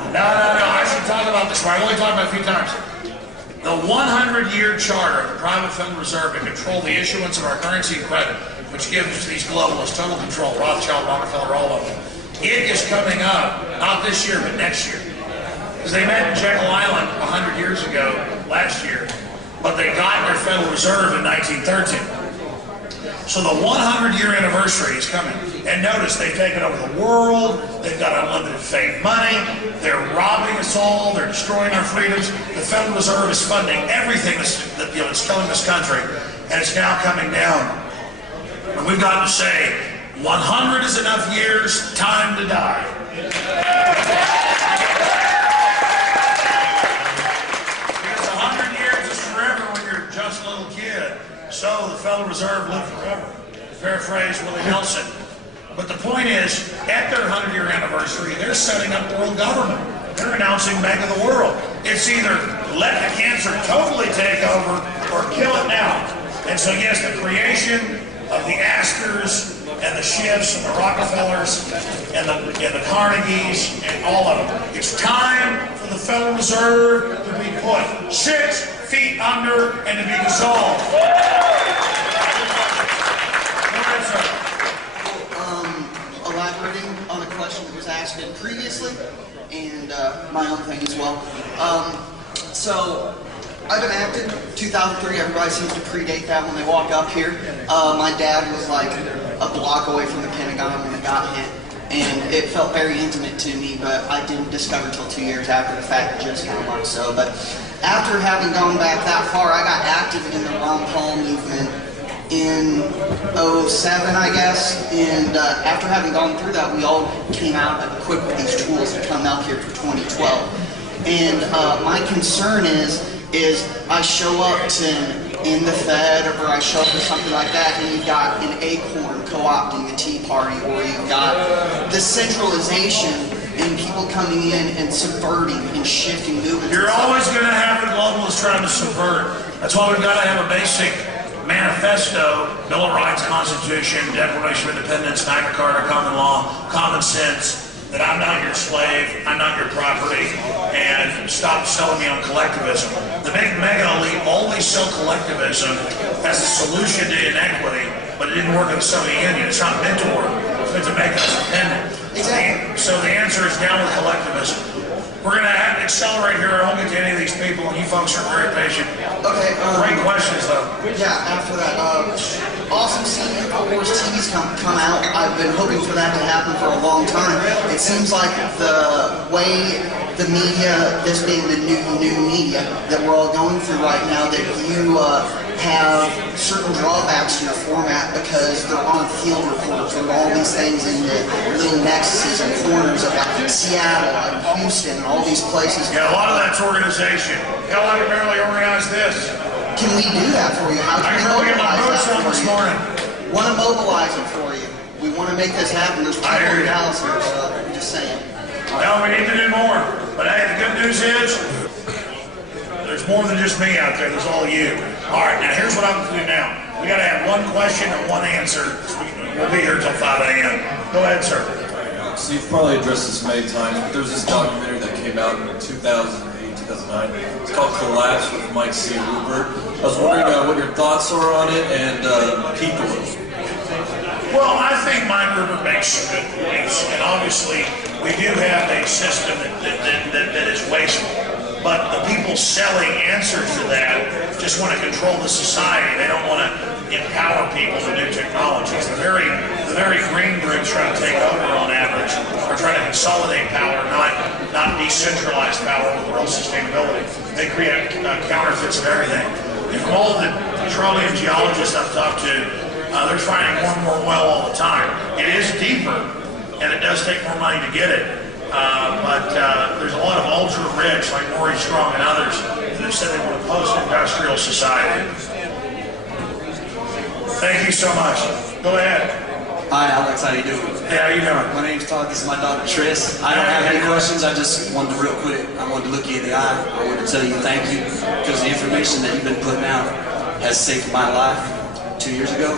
No, I should talk about this. I've only talked about it a few times. The 100-year charter of the private Federal Reserve to control the issuance of our currency and credit, which gives these globalists total control, Rothschild, Rockefeller, all of them. It is coming up, not this year, but next year. Because they met in Jekyll Island 100 years ago, last year, but they got their Federal Reserve in 1913. So the 100-year anniversary is coming. And notice, they've taken over the world, they've got unlimited fake money, they're robbing us all, they're destroying our freedoms. The Federal Reserve is funding everything that's killing this country, and it's now coming down. And we've got to say, 100 is enough years, time to die. Because 100 years is forever when you're just a little kid. So the Federal Reserve lived forever. Paraphrase Willie Nelson. But the point is, at their 100-year anniversary, they're setting up world government. They're announcing Bank of the World. It's either let the cancer totally take over or kill it now. And so yes, the creation of the Astors, and the Schiffs and the Rockefellers and the Carnegies and all of them. It's time for the Federal Reserve to be put 6 feet under and to be dissolved. Elaborating on a question that was asked previously, and my own thing as well. So, I've been acting 2003. Everybody seems to predate that when they walk up here. My dad was like a block away from the Pentagon when it got hit, and it felt very intimate to me, but I didn't discover till 2 years after the fact just how much so. But after having gone back that far, I got active in the Ron Paul movement in 07, I guess, and after having gone through that, we all came out equipped with these tools to come out here for 2012. And my concern is I show up in the Fed, or I show up to something like that, and you've got an acorn co-opting the Tea Party, or you've got the centralization and people coming in and subverting and shifting movements. You're always going to have the globalists trying to subvert. That's why we've got to have a basic manifesto, Bill of Rights, Constitution, Declaration of Independence, Magna Carta, common law, common sense, that I'm not your slave, I'm not your property, and stop selling me on collectivism. The big mega elite always sell collectivism as a solution to inequity, but it didn't work in the Soviet Union. It's not meant to work. It's meant to make us dependent. Exactly. So the answer is down with collectivism. We're going to have to accelerate here. I won't get to any of these people, and you folks are very patient. Okay. Great questions, though. Yeah, after that, awesome seeing InfoWars TV's come out. I've been hoping for that to happen for a long time. It seems like the way the media, this being the new media that we're all going through right now, that you have certain drawbacks to your format because they're on field reports and all these things in the little nexuses and corners of like Seattle and Houston and all these places. Yeah, a lot of that's organization. Hell, I can barely organize this. Can we do that for you? How can we mobilize that for this you? morning. Want to mobilize it for you. We want to make this happen. There's people in Dallas here, so I'm just saying. Well, we need to do more. But hey, the good news is, there's more than just me out there. There's all you. All right, now here's what I'm going to do now. We got to have one question and one answer. We'll be here till 5 a.m. Go ahead, sir. So you've probably addressed this many times, but there was this documentary that came out in 2008, 2009. It's called Collapse with Mike C. Rupert. I was wondering what your thoughts are on it and people. Well, I think Mike Rupert makes some good points, and obviously we do have a system that is wasteful. But the people selling answers to that just want to control the society. They don't want to empower people to do technologies. The very green groups trying to take over on average are trying to consolidate power, not decentralize power with real sustainability. They create counterfeits of everything. And from all the petroleum geologists I've talked to, they're finding more and more oil all the time. It is deeper, and it does take more money to get it. But there's a lot of ultra-rich, like Maury Strong and others, that have said they want a post-industrial society. Thank you so much. Go ahead. Hi, Alex. How you doing? Hey, how you doing? My name's Todd. This is my daughter, Tris. I don't have any questions. I just wanted to real quick, I wanted to look you in the eye. I wanted to tell you thank you, because the information that you've been putting out has saved my life 2 years ago.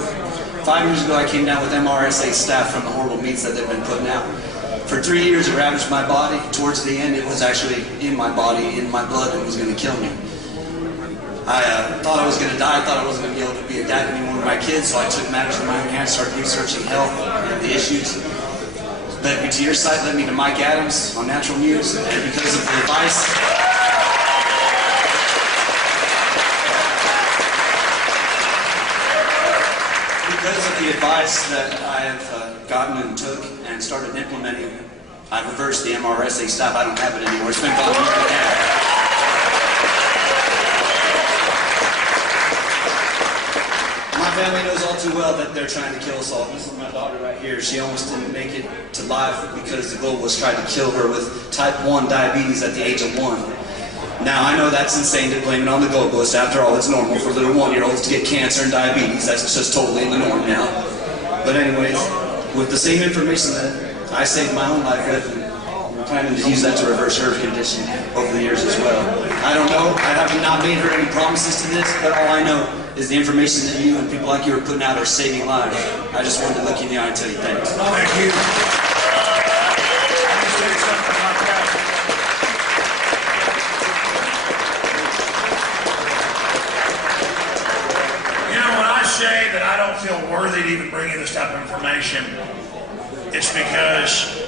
5 years ago, I came down with MRSA staff from the horrible meats that they've been putting out. For 3 years, it ravaged my body. Towards the end, it was actually in my body, in my blood, and was going to kill me. I thought I was going to die. I thought I wasn't going to be able to be a dad anymore to my kids, so I took matters in my own hands, started researching health and the issues. Led me to your site, led me to Mike Adams on Natural News, and because of the advice... Because of the advice that I have gotten and took and started implementing, I've reversed the MRSA stuff. I don't have it anymore. It's been gone years ago. My family knows all too well that they're trying to kill us all. This is my daughter right here. She almost didn't make it to life because the globalists tried to kill her with type 1 diabetes at the age of 1. Now, I know that's insane to blame it on the globalists. After all, it's normal for little 1-year-olds to get cancer and diabetes. That's just totally in the norm now. But anyways, with the same information that I saved my own life with, we're planning to use that to reverse her condition over the years as well. I don't know. I have not made her any promises to this, but all I know is the information that you and people like you are putting out are saving lives. I just wanted to look you in the eye and tell you thanks. Thank you. Let me say something about that. You know, when I say that I don't feel worthy to even bring you this type of information, it's because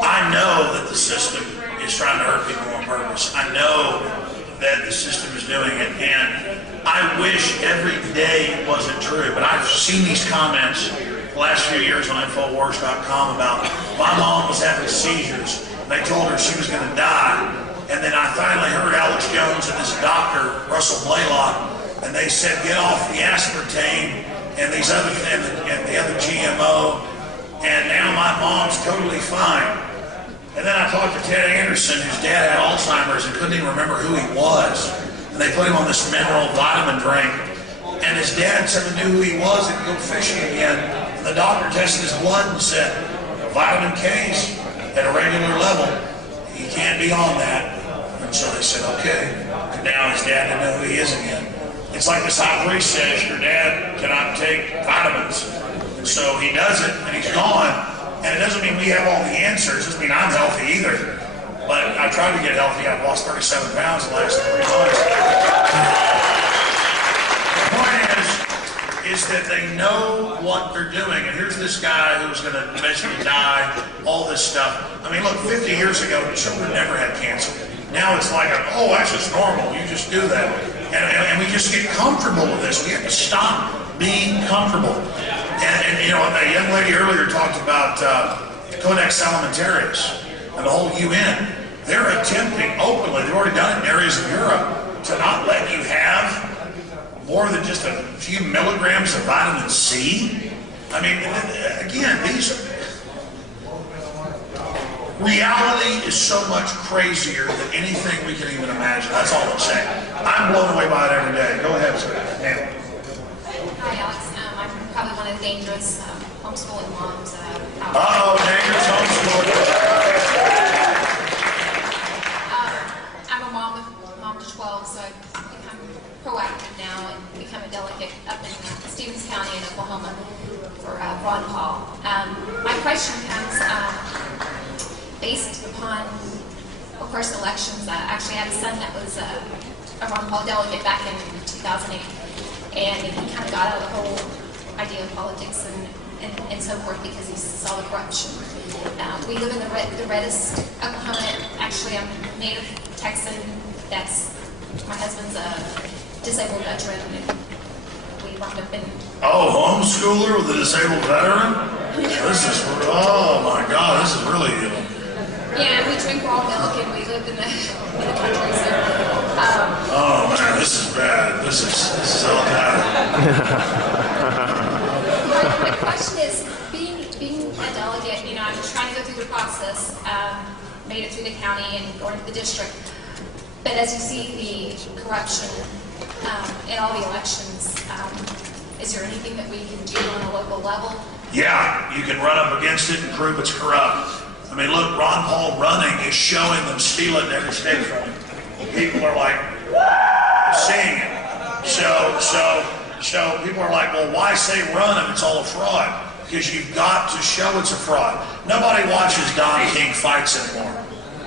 I know that the system is trying to hurt people on purpose. I know that the system is doing it, and I wish every day wasn't true, but I've seen these comments the last few years on Infowars.com about my mom was having seizures. They told her she was going to die, and then I finally heard Alex Jones and this doctor, Russell Blaylock, and they said, get off the aspartame and these other and the other GMO, and now my mom's totally fine. And then I talked to Ted Anderson, whose dad had Alzheimer's and couldn't even remember who he was. And they put him on this mineral vitamin drink. And his dad suddenly knew who he was and could go fishing again. And the doctor tested his blood and said, vitamin K's at a regular level. He can't be on that. And so they said, okay. And now his dad didn't know who he is again. It's like this high priest says, your dad cannot take vitamins. And so he does it, and he's gone. And it doesn't mean we have all the answers. It doesn't mean I'm healthy either. But I tried to get healthy. I've lost 37 pounds in the last 3 months. The point is that they know what they're doing. And here's this guy who's going to basically die, all this stuff. I mean, look, 50 years ago, children never had cancer. Now it's like, oh, that's just normal. You just do that. And we just get comfortable with this. We have to stop being comfortable. And you know, a young lady earlier talked about Codex Alimentarius and the whole UN. They're attempting openly, they've already done it in areas of Europe, to not let you have more than just a few milligrams of vitamin C. I mean, again, reality is so much crazier than anything we can even imagine. That's all I'm saying. I'm blown away by it every day. Go ahead, sir. Ma'am. Hi, Alex. I'm probably one of the dangerous homeschooling moms. Dangerous homeschooling. I'm a mom to 12, so I've become proactive now and become a delegate up in Stevens County in Oklahoma for Ron Paul. My question comes based upon, of course, elections. Actually, I had a son that was a Ron Paul delegate back in 2008. And he kind of got out of the whole idea of politics and so forth because he saw the corruption. We live in the reddest Oklahoma. Actually, I'm a native Texan. My husband's a disabled veteran, and we wound up in... Oh, homeschooler with a disabled veteran? This is, oh my God, this is really... Yeah, we drink raw milk and we live in the country, so... oh man, this is bad. This is all bad. My question is, being a delegate, you know, I'm trying to go through the process, made it through the county and going to the district. But as you see the corruption in all the elections, is there anything that we can do on a local level? Yeah, you can run up against it and prove it's corrupt. I mean, look, Ron Paul running is showing them stealing every state from him. People are like, seeing it. So people are like, well, why say run if it's all a fraud? Because you've got to show it's a fraud. Nobody watches Don King fights anymore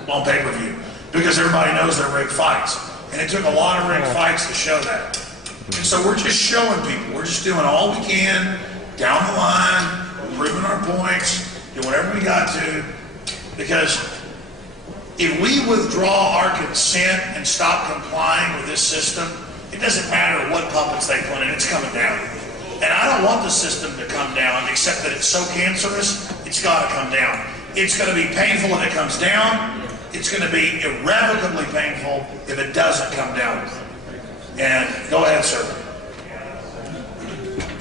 on pay-per-view because everybody knows they're rigged fights. And it took a lot of rigged fights to show that. And so we're just showing people. We're just doing all we can down the line, proving our points, do whatever we got to. Because if we withdraw our consent and stop complying with this system, it doesn't matter what puppets they put in, it's coming down. And I don't want the system to come down, except that it's so cancerous, it's got to come down. It's going to be painful if it comes down. It's going to be irrevocably painful if it doesn't come down. And go ahead, sir.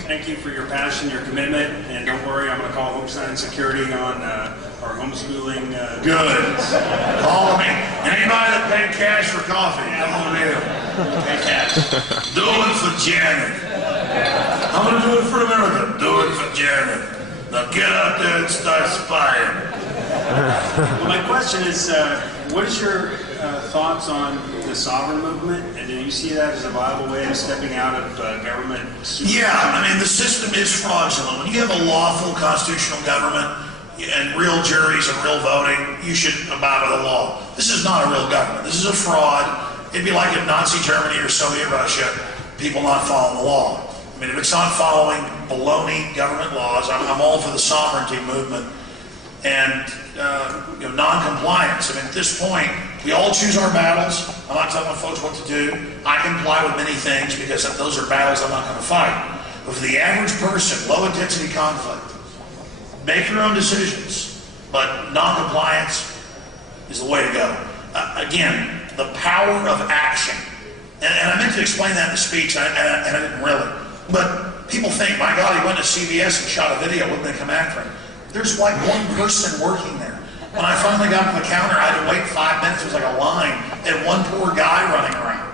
Thank you for your passion, your commitment, and don't worry, I'm going to call Homeland Security on our homeschooling. Good. Call me. Anybody that paid cash for coffee, come on in. Pay cash. Do it for Janet. I'm going to do it for America. Do it for Janet. Now get out there and start spying. Well, my question is, what is your thoughts on the sovereign movement, and do you see that as a viable way of stepping out of government? Yeah, I mean, the system is fraudulent. When you have a lawful constitutional government and real juries and real voting, you should abide by the law. This is not a real government. This is a fraud. It'd be like in Nazi Germany or Soviet Russia, people not following the law. I mean, if it's not following baloney government laws, I'm all for the sovereignty movement and non-compliance. I mean, at this point, we all choose our battles. I'm not telling folks what to do. I comply with many things because those are battles I'm not going to fight. But for the average person, low-intensity conflict, make your own decisions, but non-compliance is the way to go. Again, the power of action. And I meant to explain that in the speech, and I didn't really. But people think, my God, he went to CBS and shot a video, wouldn't they come after him? There's like one person working there. When I finally got to the counter, I had to wait 5 minutes. It was like a line, and one poor guy running around.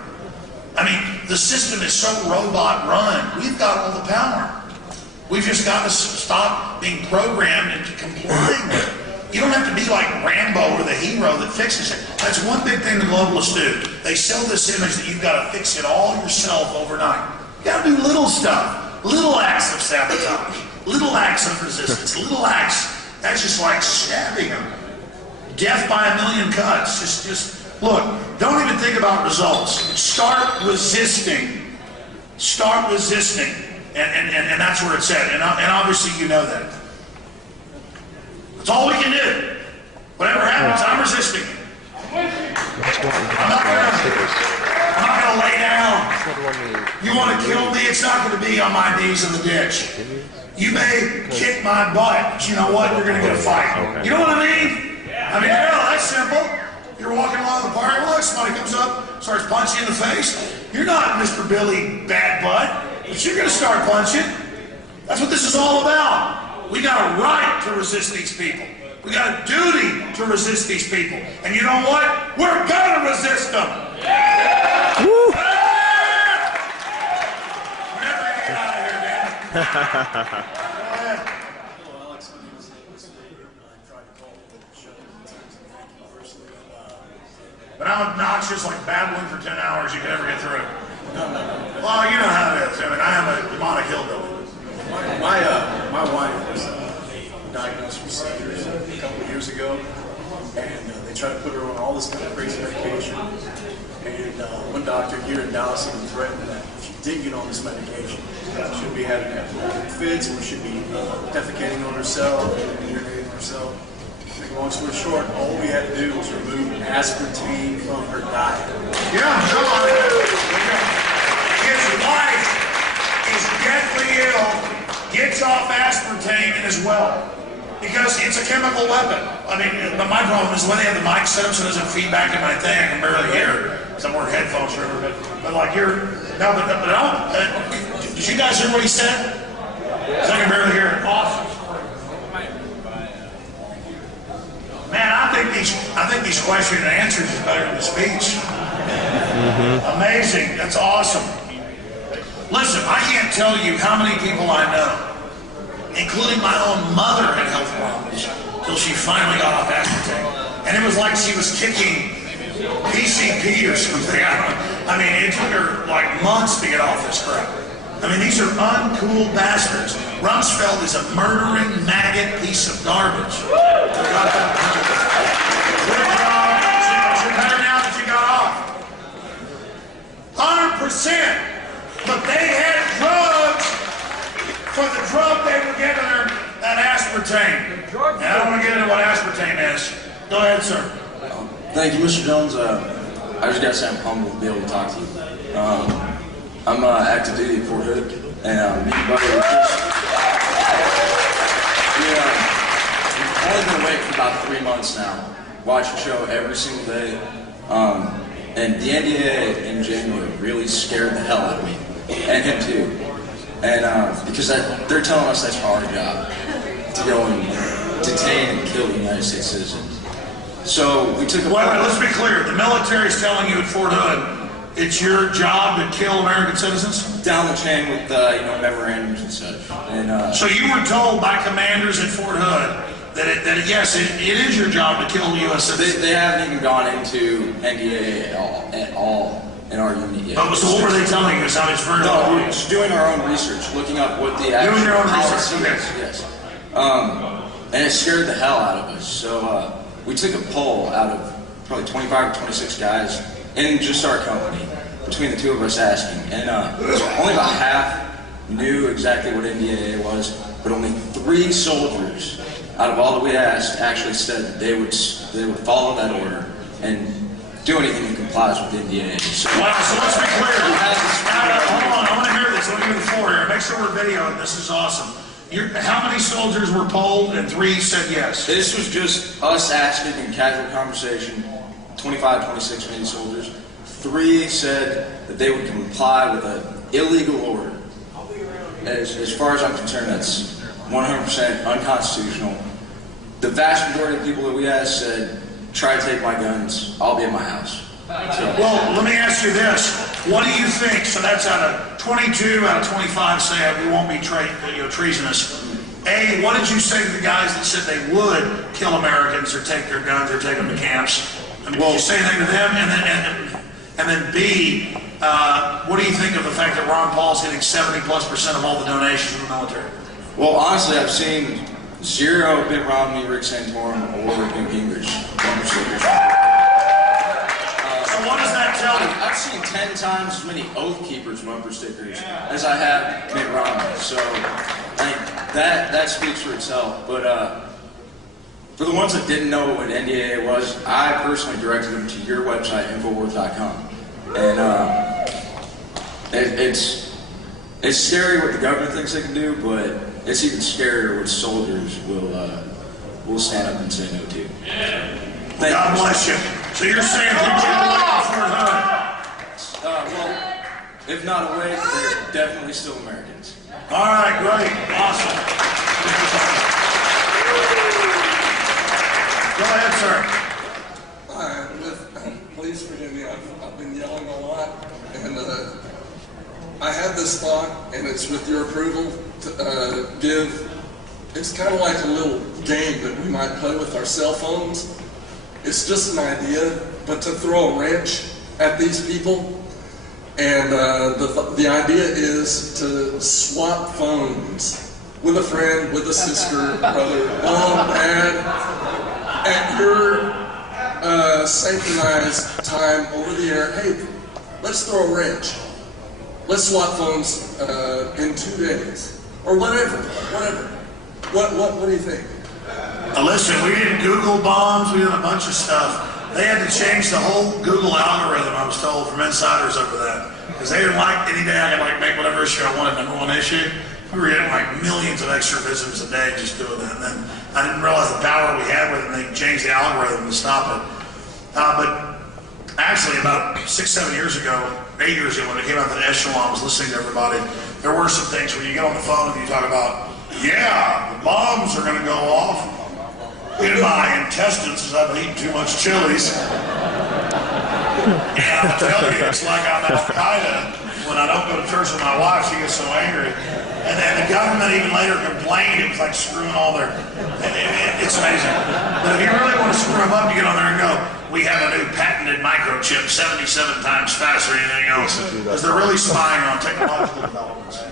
I mean, the system is so robot run. We've got all the power. We've just got to stop being programmed into complying with it. You don't have to be like Rambo or the hero that fixes it. That's one big thing the globalists do. They sell this image that you've got to fix it all yourself overnight. You got to do little stuff, little acts of sabotage, little acts of resistance, little acts. That's just like stabbing them. Death by a million cuts. Just look. Don't even think about results. Start resisting. Start resisting, and that's where it's at. And obviously you know that. That's all we can do. Whatever happens, I'm resisting. I'm not gonna lay down. You want to kill me? It's not going to be on my knees in the ditch. You may kick my butt, but you know what? You're going to get a fight. You know what I mean? I mean, hell, that's simple. You're walking along the parking lot, somebody comes up, starts punching you in the face. You're not Mr. Billy Bad Butt, but you're going to start punching. That's what this is all about. We got a right to resist these people. We got a duty to resist these people. And you know what? We're going to resist them. Woo! But I'm obnoxious, like babbling for 10 hours, you can never get through. Well, you know how it is. I mean, I am a demonic hillbilly. My wife was diagnosed with seizures a couple of years ago, and they tried to put her on all this kind of crazy medication. And one doctor here in Dallas even threatened that if she did get on this medication, she would be having epileptic fits, or she'd be defecating on herself and urinating on herself. Long story short, all we had to do was remove aspartame from her diet. Yeah, come on. His wife is deathly ill, gets off aspartame and is well. Because it's a chemical weapon. I mean, but my problem is when they have the mic set up so it doesn't feed back in my thing, I can barely hear. Because I'm wearing headphones or whatever. But like you're, no, but no. Did you guys hear what he said? Because I can barely hear it. Awesome. Man, I think these questions and answers is better than the speech. Amazing. That's awesome. Listen, I can't tell you how many people I know, including my own mother, had health problems till she finally got off aspartame. And it was like she was kicking PCP or something. I mean, it took her like months to get off this crap. I mean, these are uncool bastards. Rumsfeld is a murdering maggot piece of garbage. What's your better now that you got off? 100%. But they had drugs for the drug they were giving her, that aspartame. And I don't want to get into what aspartame is. Go ahead, sir. Thank you, Mr. Jones. I just got to say I'm humbled to be able to talk to you. I'm active duty at Fort Hood, and me and Buddy we've only been awake for about 3 months now. Watch the show every single day, and the NDA in January really scared the hell out of me, and him too. And because they're telling us that's our job, to go and detain and kill United States citizens. So we took a... Wait, let's be clear. The military's telling you at Fort Hood, it's your job to kill American citizens? Down the chain with, memorandums and such. And, so you were told by commanders at Fort Hood, yes, it is your job to kill U.S. citizens. They haven't even gone into NDAA at all in our unit yet. Oh, so what were they telling us? How it's very No, we're just doing our own research, looking up what the actual doing your own policy research, is. Yes. And it scared the hell out of us. So we took a poll out of probably 25 or 26 guys in just our company, between the two of us asking, and only about half knew exactly what NDAA was, but only 3 soldiers out of all that we asked actually said that they would follow that order and do anything that complies with NDAA. So, wow, so let's be clear. Hold on, I want to hear this. I want to hear the floor here. Make sure we're videoing. This is awesome. How many soldiers were polled and 3 said yes? This was just us asking in casual conversation, 25, 26 maybe soldiers. 3 said that they would comply with an illegal order. As far as I'm concerned, that's 100% unconstitutional. The vast majority of people that we asked said, try to take my guns, I'll be at my house. So, well, let me ask you this. What do you think? So that's out of 22 out of 25 say we won't be treasonous. A, what did you say to the guys that said they would kill Americans or take their guns or take them to camps? I mean, did you say anything to them? And then B, what do you think of the fact that Ron Paul's getting 70+% of all the donations from the military? well, honestly, I've seen 0 Mitt Romney, Rick Santorum, or Newt Gingrich bumper stickers. So what does that tell you? I've seen 10 times as many Oath Keepers bumper stickers as I have Mitt Romney. So that speaks for itself. But for the ones that didn't know what NDAA was, I personally directed them to your website, Infowars.com. And it's scary what the government thinks they can do, but it's even scarier what soldiers will stand up and say no to. God bless you. So you're saying well, if not awake, they're definitely still Americans. all right, great, awesome. Go ahead, sir. Please forgive me, I've been yelling a lot, and I had this thought, and it's with your approval, to give, it's kind of like a little game that we might play with our cell phones. It's just an idea, but to throw a wrench at these people, and the idea is to swap phones with a friend, with a sister, brother, mom, dad, at your synchronized time over the air. Hey, let's throw a wrench. Let's swap phones in 2 days, or whatever. What do you think? Listen, we did Google bombs, we did a bunch of stuff. They had to change the whole Google algorithm, I was told, from insiders over that. Because they didn't like any day I could make whatever issue I wanted, #1 issue. We were getting millions of extra visitors a day just doing that. And then I didn't realize the power we had with it, and they changed the algorithm to stop it. But actually, about 6, 7 years ago, 8 years ago, when it came out that Echelon, I was listening to everybody, there were some things when you get on the phone and you talk about, yeah, the bombs are going to go off in my intestines because I've eaten too much chilies. And I'll tell you, it's like I'm Al-Qaeda. When I don't go to church with my wife, she gets so angry. And then the government even later complained it was like screwing all their... It's amazing. But if you really want to screw them up, you get on there and go, we have a new patented microchip 77 times faster than anything else. Because they're really spying on technological developments.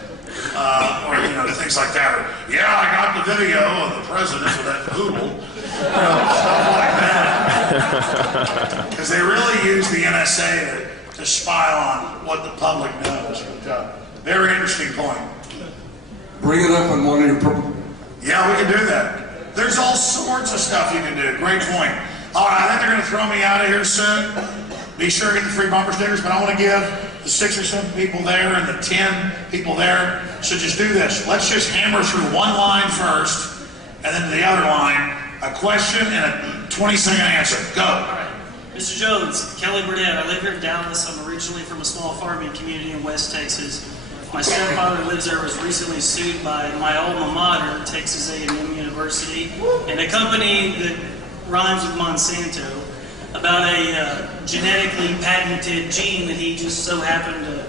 Or things like that. Or, yeah, I got the video of the president with that Google. Stuff like that. Because they really use the NSA to spy on what the public knows. Very interesting point. Bring it up on one of your... Yeah, we can do that. There's all sorts of stuff you can do. Great point. All right, I think they're going to throw me out of here soon. Be sure to get the free bumper stickers, but I want to give the 6 or 7 people there and the 10 people there. So just do this. Let's just hammer through one line first, and then the other line, a question and a 20-second answer. Go. Mr. Jones, Kelly Burnett. I live here in Dallas. I'm originally from a small farming community in West Texas. My stepfather lives there, was recently sued by my alma mater, Texas A&M University, and a company that rhymes with Monsanto, about a genetically patented gene that he just so happened to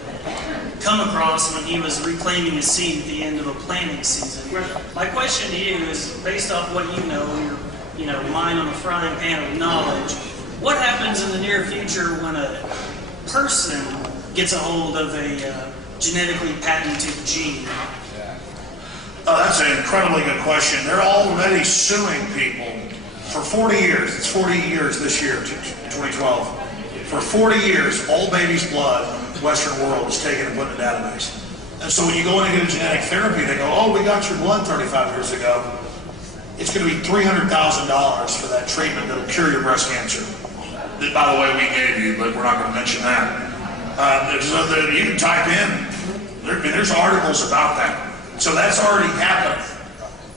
come across when he was reclaiming his seed at the end of a planting season. My question to you is based off what you know, your mind on a frying pan of knowledge. What happens in the near future when a person gets a hold of a genetically patented gene? Oh, that's an incredibly good question. They're already suing people for 40 years. It's 40 years this year, 2012. For 40 years, all baby's blood, Western world, is taken and put in a database. And so when you go in and get a genetic therapy, they go, oh, we got your blood 35 years ago. It's going to be $300,000 for that treatment that'll cure your breast cancer. That, by the way, we gave you, but we're not going to mention that. You can type in, there's articles about that. So that's already happened.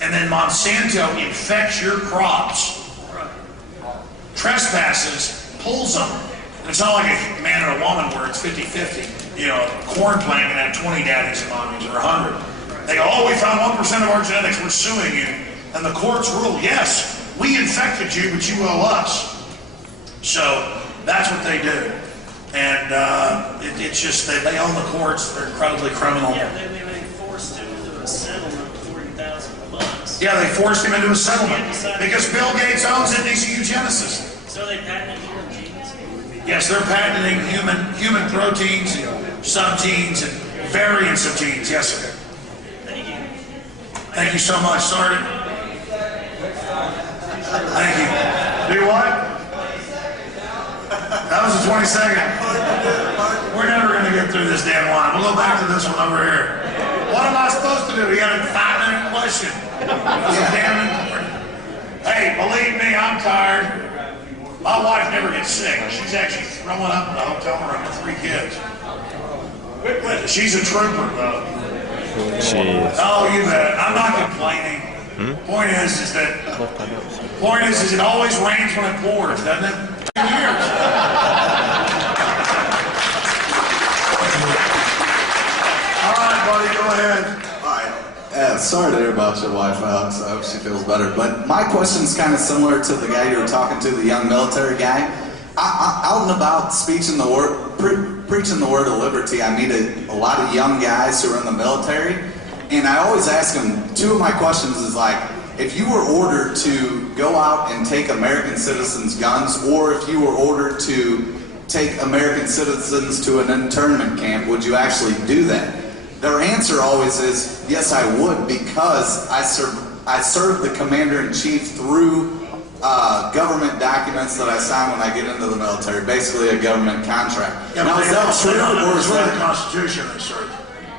And then Monsanto infects your crops, trespasses, pulls them. And it's not like a man and a woman where it's 50-50. You know, corn plant can have 20 daddies and mommies or 100. They go, oh, we found 1% of our genetics, we're suing you. And the courts rule, yes, we infected you, but you owe us. So that's what they do. And it's just, they own the courts, they're incredibly criminal. Yeah, they forced him into a settlement of $40,000. Yeah, they forced him into a settlement because Bill Gates owns it and he's a eugenicist. So they patented human genes? Yes, they're patenting human proteins, sub-genes, and variants of genes. Yes, sir. Thank you. Thank you so much, Sergeant. Thank you. Do what? That was a 20-second. We're never going to get through this damn line. We'll go back to this one over here. What am I supposed to do? You got a 5-minute question. That's damn important. Hey, believe me, I'm tired. My wife never gets sick. She's actually throwing up in a hotel room with 3 kids. She's a trooper, though. She is. Oh, you bet. I'm not complaining. Point is that it always rains when it pours, doesn't it? Years. All right, buddy, go ahead. Sorry to hear about your wife, Alex. I hope she feels better. But my question's kind of similar to the guy you were talking to, the young military guy. Out and about preaching the word of liberty, I meet a lot of young guys who are in the military, and I always ask them, 2 of my questions is like, if you were ordered to go out and take American citizens' guns, or if you were ordered to take American citizens to an internment camp, would you actually do that? Their answer always is, yes, I would, because I serve the commander-in-chief through government documents that I sign when I get into the military, basically a government contract. Yeah, now, is that true, or is it's really that... the Constitution they serve.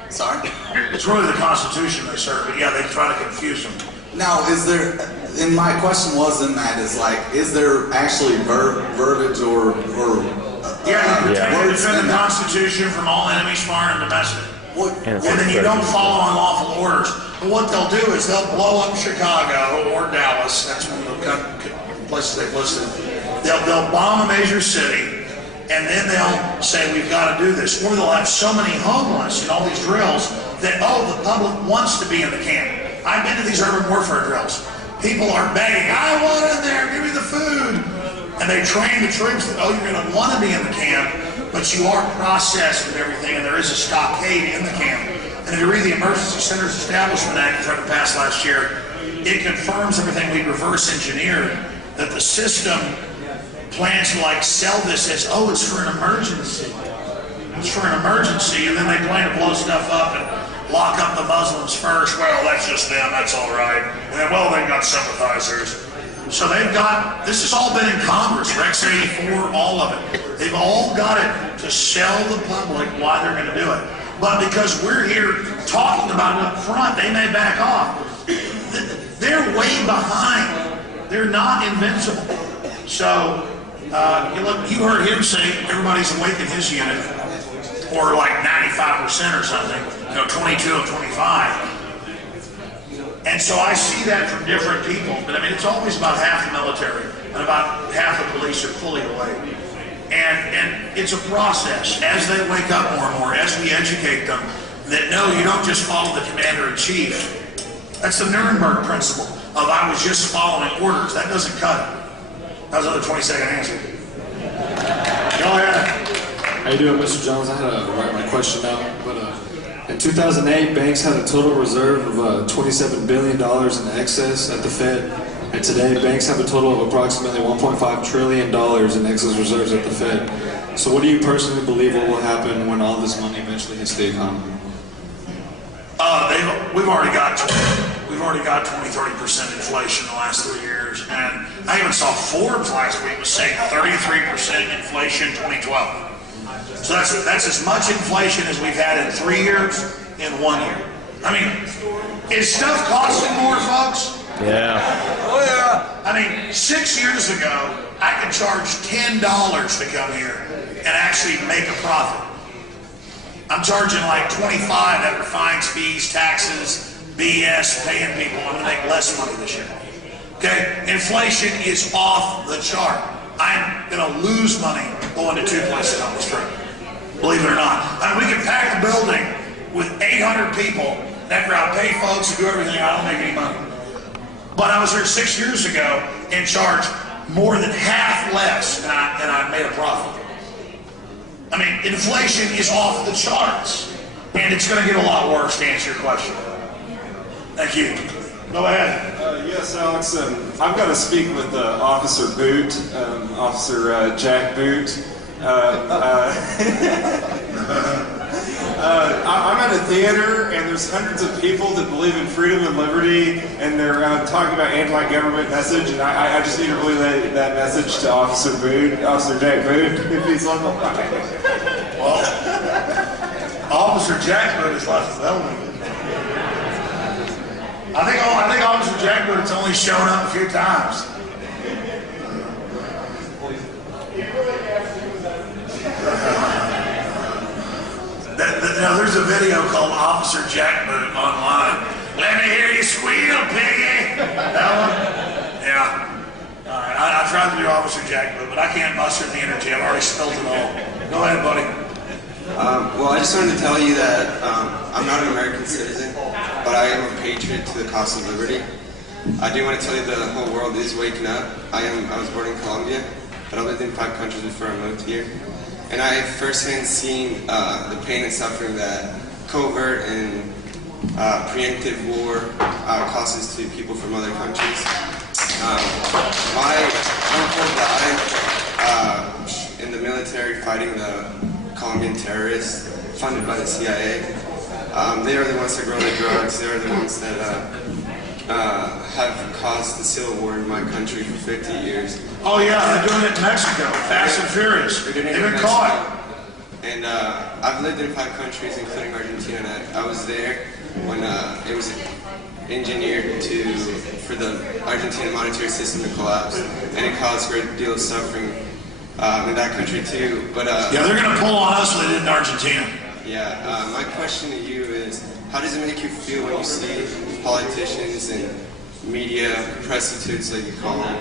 Sorry? It's really the Constitution they serve, but yeah, they try to confuse them. Now, is there, and my question was in that is like, is there actually verbiage or words in the Constitution from all enemies, foreign and domestic. And then you don't follow unlawful orders. But what they'll do is they'll blow up Chicago or Dallas. That's one of the places they've listed. They'll bomb a major city, and then they'll say, we've got to do this. Or they'll have so many homeless in all these drills that, oh, the public wants to be in the camp. I've been to these urban warfare drills. People are begging, I want in there, give me the food. And they train the troops that, oh, you're going to want to be in the camp, but you are processed with everything, and there is a stockade in the camp. And if you read the Emergency Centers Establishment Act tried to pass last year, it confirms everything we reverse engineered, that the system plans to like sell this as, oh, it's for an emergency. It's for an emergency, and then they plan to blow stuff up and lock up the Muslims first. Well, that's just them, that's all right. And then, well, they've got sympathizers. So they've got, this has all been in Congress, Rex 84, all of it. They've all got it to sell the public why they're going to do it. But because we're here talking about it up front, they may back off. They're way behind. They're not invincible. So, you heard him say everybody's awake in his unit, or like 95% or something, 22 of 25. And so I see that from different people, but I mean, it's always about half the military and about half the police are fully awake. And it's a process. As they wake up more and more, as we educate them, that no, you don't just follow the commander-in-chief. That's the Nuremberg principle of I was just following orders. That doesn't cut it. That was another 20-second answer. Go ahead. How you doing, Mr. Jones? I had to write my question out, but In 2008, banks had a total reserve of $27 billion in excess at the Fed. And today, banks have a total of approximately $1.5 trillion in excess reserves at the Fed. So what do you personally believe will happen when all this money eventually hits the economy? We've already got 20-30% inflation in the last 3 years, and I even saw Forbes last week was saying 33% inflation 2012. So that's as much inflation as we've had in 3 years in 1 year. I mean, is stuff costing more, folks? Yeah. Oh yeah. I mean, 6 years ago, I could charge $10 to come here and actually make a profit. I'm charging like 25 after fines, fees, taxes, BS, paying people. I'm gonna make less money this year. Okay, inflation is off the chart. I'm gonna lose money going to 2 places on this trip. Believe it or not. I mean, we can pack a building with 800 people, that crowd, pay folks and do everything. I don't make any money. But I was here 6 years ago and charged more than half less, and I made a profit. I mean, inflation is off the charts, and it's going to get a lot worse, to answer your question. Thank you. Go ahead. Yes, Alex. I've got to speak with Officer Boot, Officer Jack Boot. I'm at a theater, and there's hundreds of people that believe in freedom and liberty, and they're talking about anti-government message, and I just need to relay that message to Officer Boot, Officer Jack Boot, if he's on the line. Well, Officer Jack Boot is left the building. I think Officer Jack Boot's only shown up a few times. Now, there's a video called Officer Jack Boot online. Let me hear you squeal, piggy. That one? Yeah. All right. I tried to do Officer Jack Boot, but I can't muster the energy. I've already spilled it all. Go ahead, buddy. Well, I just wanted to tell you that I'm not an American citizen, but I am a patriot to the cause of liberty. I do want to tell you that the whole world is waking up. I was born in Colombia, but I lived in 5 countries before I moved here. And I have firsthand seen the pain and suffering that covert and preemptive war causes to people from other countries. My uncle died in the military fighting the Colombian terrorists funded by the CIA. They are the ones that grow the drugs. They are the ones that have caused the civil war in my country for 50 years. Oh yeah, they're doing it in Mexico. Fast and Furious. They've been caught. And I've lived in 5 countries, including Argentina. And I was there when it was engineered for the Argentine monetary system to collapse, and it caused a great deal of suffering in that country too. But yeah, they're going to pull on us what they did in Argentina. Yeah. My question to you is, how does it make you feel when you see politicians and media prostitutes, like you call them,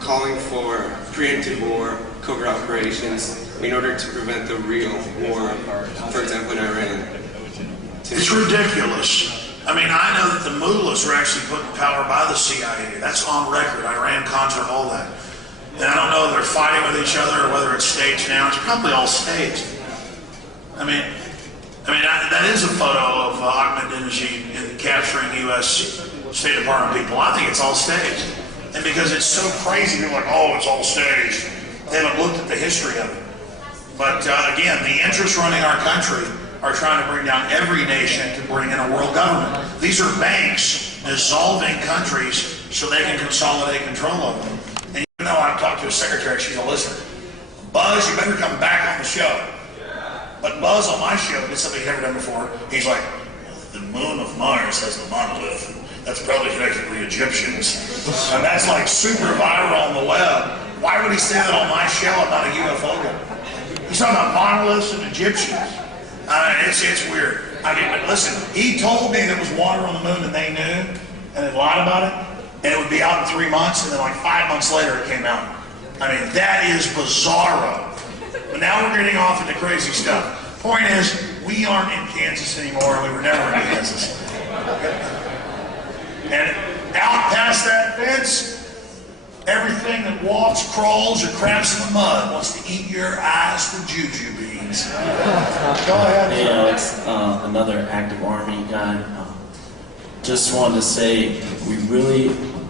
calling for preemptive war, covert operations, in order to prevent the real war, for example, in Iran? It's ridiculous. I mean, I know that the mullahs are actually put in power by the CIA. That's on record. Iran, Contra, all that. And I don't know if they're fighting with each other or whether it's staged now. It's probably all staged. I mean, that is a photo of Ahmadinejad in capturing U.S. State Department people. I think it's all staged. And because it's so crazy, people are like, oh, it's all staged. They haven't looked at the history of it. But again, the interests running our country are trying to bring down every nation to bring in a world government. These are banks dissolving countries so they can consolidate control of them. And even though I've talked to a secretary, she's a listener. Buzz, you better come back on the show. But Buzz on my show did something he's never done before. He's like, the moon of Mars has the monolith. That's probably connected to the Egyptians. And that's like super viral on the web. Why would he say that on my show? I'm not a UFO guy. He's talking about monoliths and Egyptians. It's weird. But listen, he told me there was water on the moon and they knew, and they lied about it, and it would be out in 3 months, and then like 5 months later it came out. I mean, that is bizarro. But now we're getting off into crazy stuff. Point is, we aren't in Kansas anymore, and we were never in Kansas. And out past that fence, Everything that walks, crawls, or craps in the mud wants to eat your eyes for juju beans. Go ahead. Hey Alex, another active Army guy. Just wanted to say,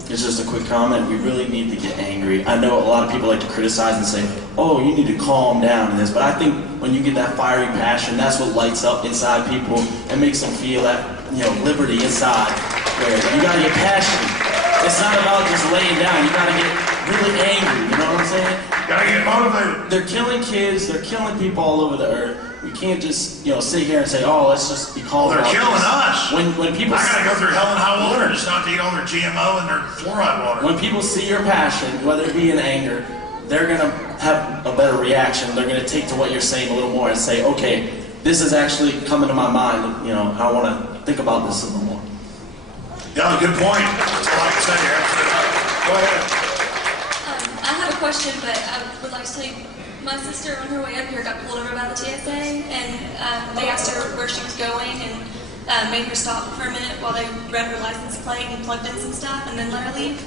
it's just a quick comment, we really need to get angry. I know a lot of people like to criticize and say, oh, you need to calm down in this, but I think when you get that fiery passion, that's what lights up inside people and makes them feel that, liberty inside, where you gotta get passionate. It's not about just laying down, you gotta get really angry, you know what I'm saying? Gotta get motivated. They're killing kids, they're killing people all over the earth. We can't just, sit here and say, oh, let's just be calm. They're killing us. When people, I gotta go through hell and high water just not to eat all their GMO and their fluoride water. When people see your passion, whether it be in anger, they're gonna have a better reaction. They're gonna take to what you're saying a little more and say, okay, this is actually coming to my mind. I want to think about this a little more. Yeah, good point. That's all I can say here. Go ahead. I have a question, but I would like to tell you, my sister on her way up here got pulled over by the TSA, and they asked her where she was going and made her stop for a minute while they read her license plate and plugged in some stuff and then let her leave.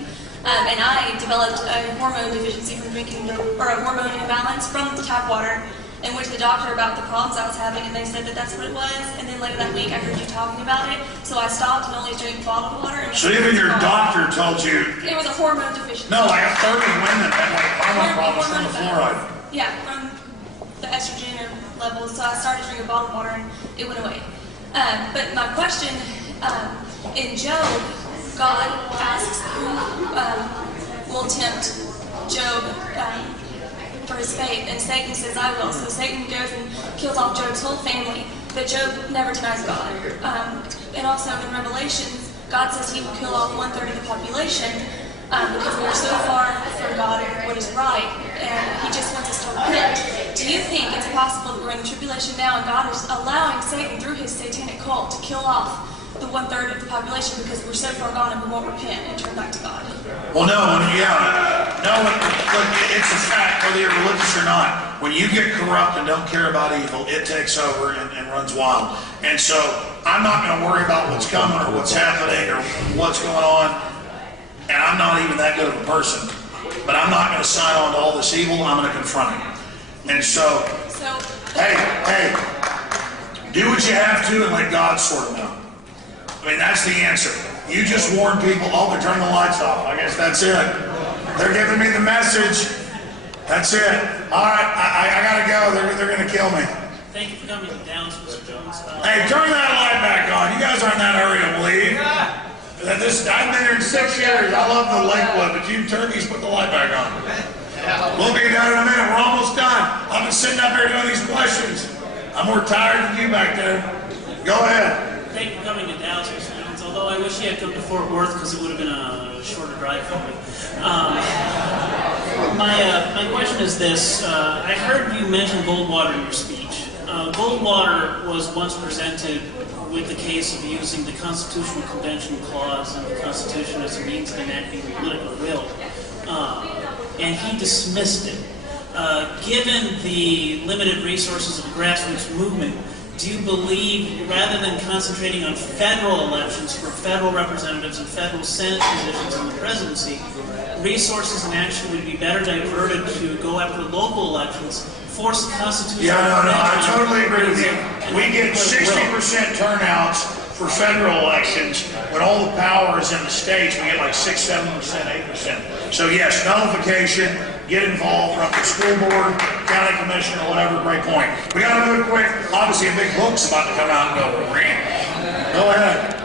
And I developed a hormone deficiency from drinking, or a hormone imbalance from the tap water, and went to the doctor about the problems I was having, and they said that that's what it was. And then later that week I heard you talking about it, so I stopped and only drank bottled water. And So even your doctor told you? It was a hormone deficiency. No, like a third of women have like hormone problems from the fluoride. Yeah, from the estrogen levels. So I started drinking bottled water, and it went away. But my question, in Job, God asks who will tempt Job for his faith, and Satan says, I will. So Satan goes and kills off Job's whole family, but Job never denies God. And also in Revelations, God says he will kill off 1/3 of the population because we are so far from God and what is right, and he just wants us to repent. Do you think it's possible that we're in the tribulation now and God is allowing Satan through his satanic cult to kill off the 1/3 of the population because we're so far gone and we won't repent and turn back to God? Well, no, it's a fact, whether you're religious or not. When you get corrupt and don't care about evil, it takes over and runs wild. And so I'm not going to worry about what's coming or what's happening or what's going on. And I'm not even that good of a person. But I'm not going to sign on to all this evil. I'm going to confront it. And so hey, do what you have to and let God sort them out. I mean, that's the answer. You just warn people, oh, they're turning the lights off. I guess that's it. They're giving me the message. That's it. All right, I gotta go. They're gonna kill me. Thank you for coming down, Mr. Jones. Hey, turn that light back on. You guys aren't in that hurry to leave. I've been here in 6 years. I love the Lakewood, but you turkeys put the light back on. We'll be done in a minute. We're almost done. I've been sitting up here doing these questions. I'm more tired than you back there. Go ahead. Thank you for coming to Dallas, Mr. Jones, although I wish you had come to Fort Worth because it would have been a shorter drive for me. My question is this. I heard you mention Goldwater in your speech. Goldwater was once presented with the case of using the Constitutional Convention Clause in the Constitution as a means of enacting political will, and he dismissed it. Given the limited resources of the grassroots movement, do you believe, rather than concentrating on federal elections for federal representatives and federal Senate positions in the presidency, resources and action would be better diverted to go after local elections, force the Constitution? Yeah, no, I totally agree with you. We get 60% turnouts for federal elections. When all the power is in the states, we get like 6, 7%, 8%. So yes, nullification, get involved, run for school board, county commission, or whatever. Great point. We got to move quick. Obviously, a big book's about to come out and go. Go ahead.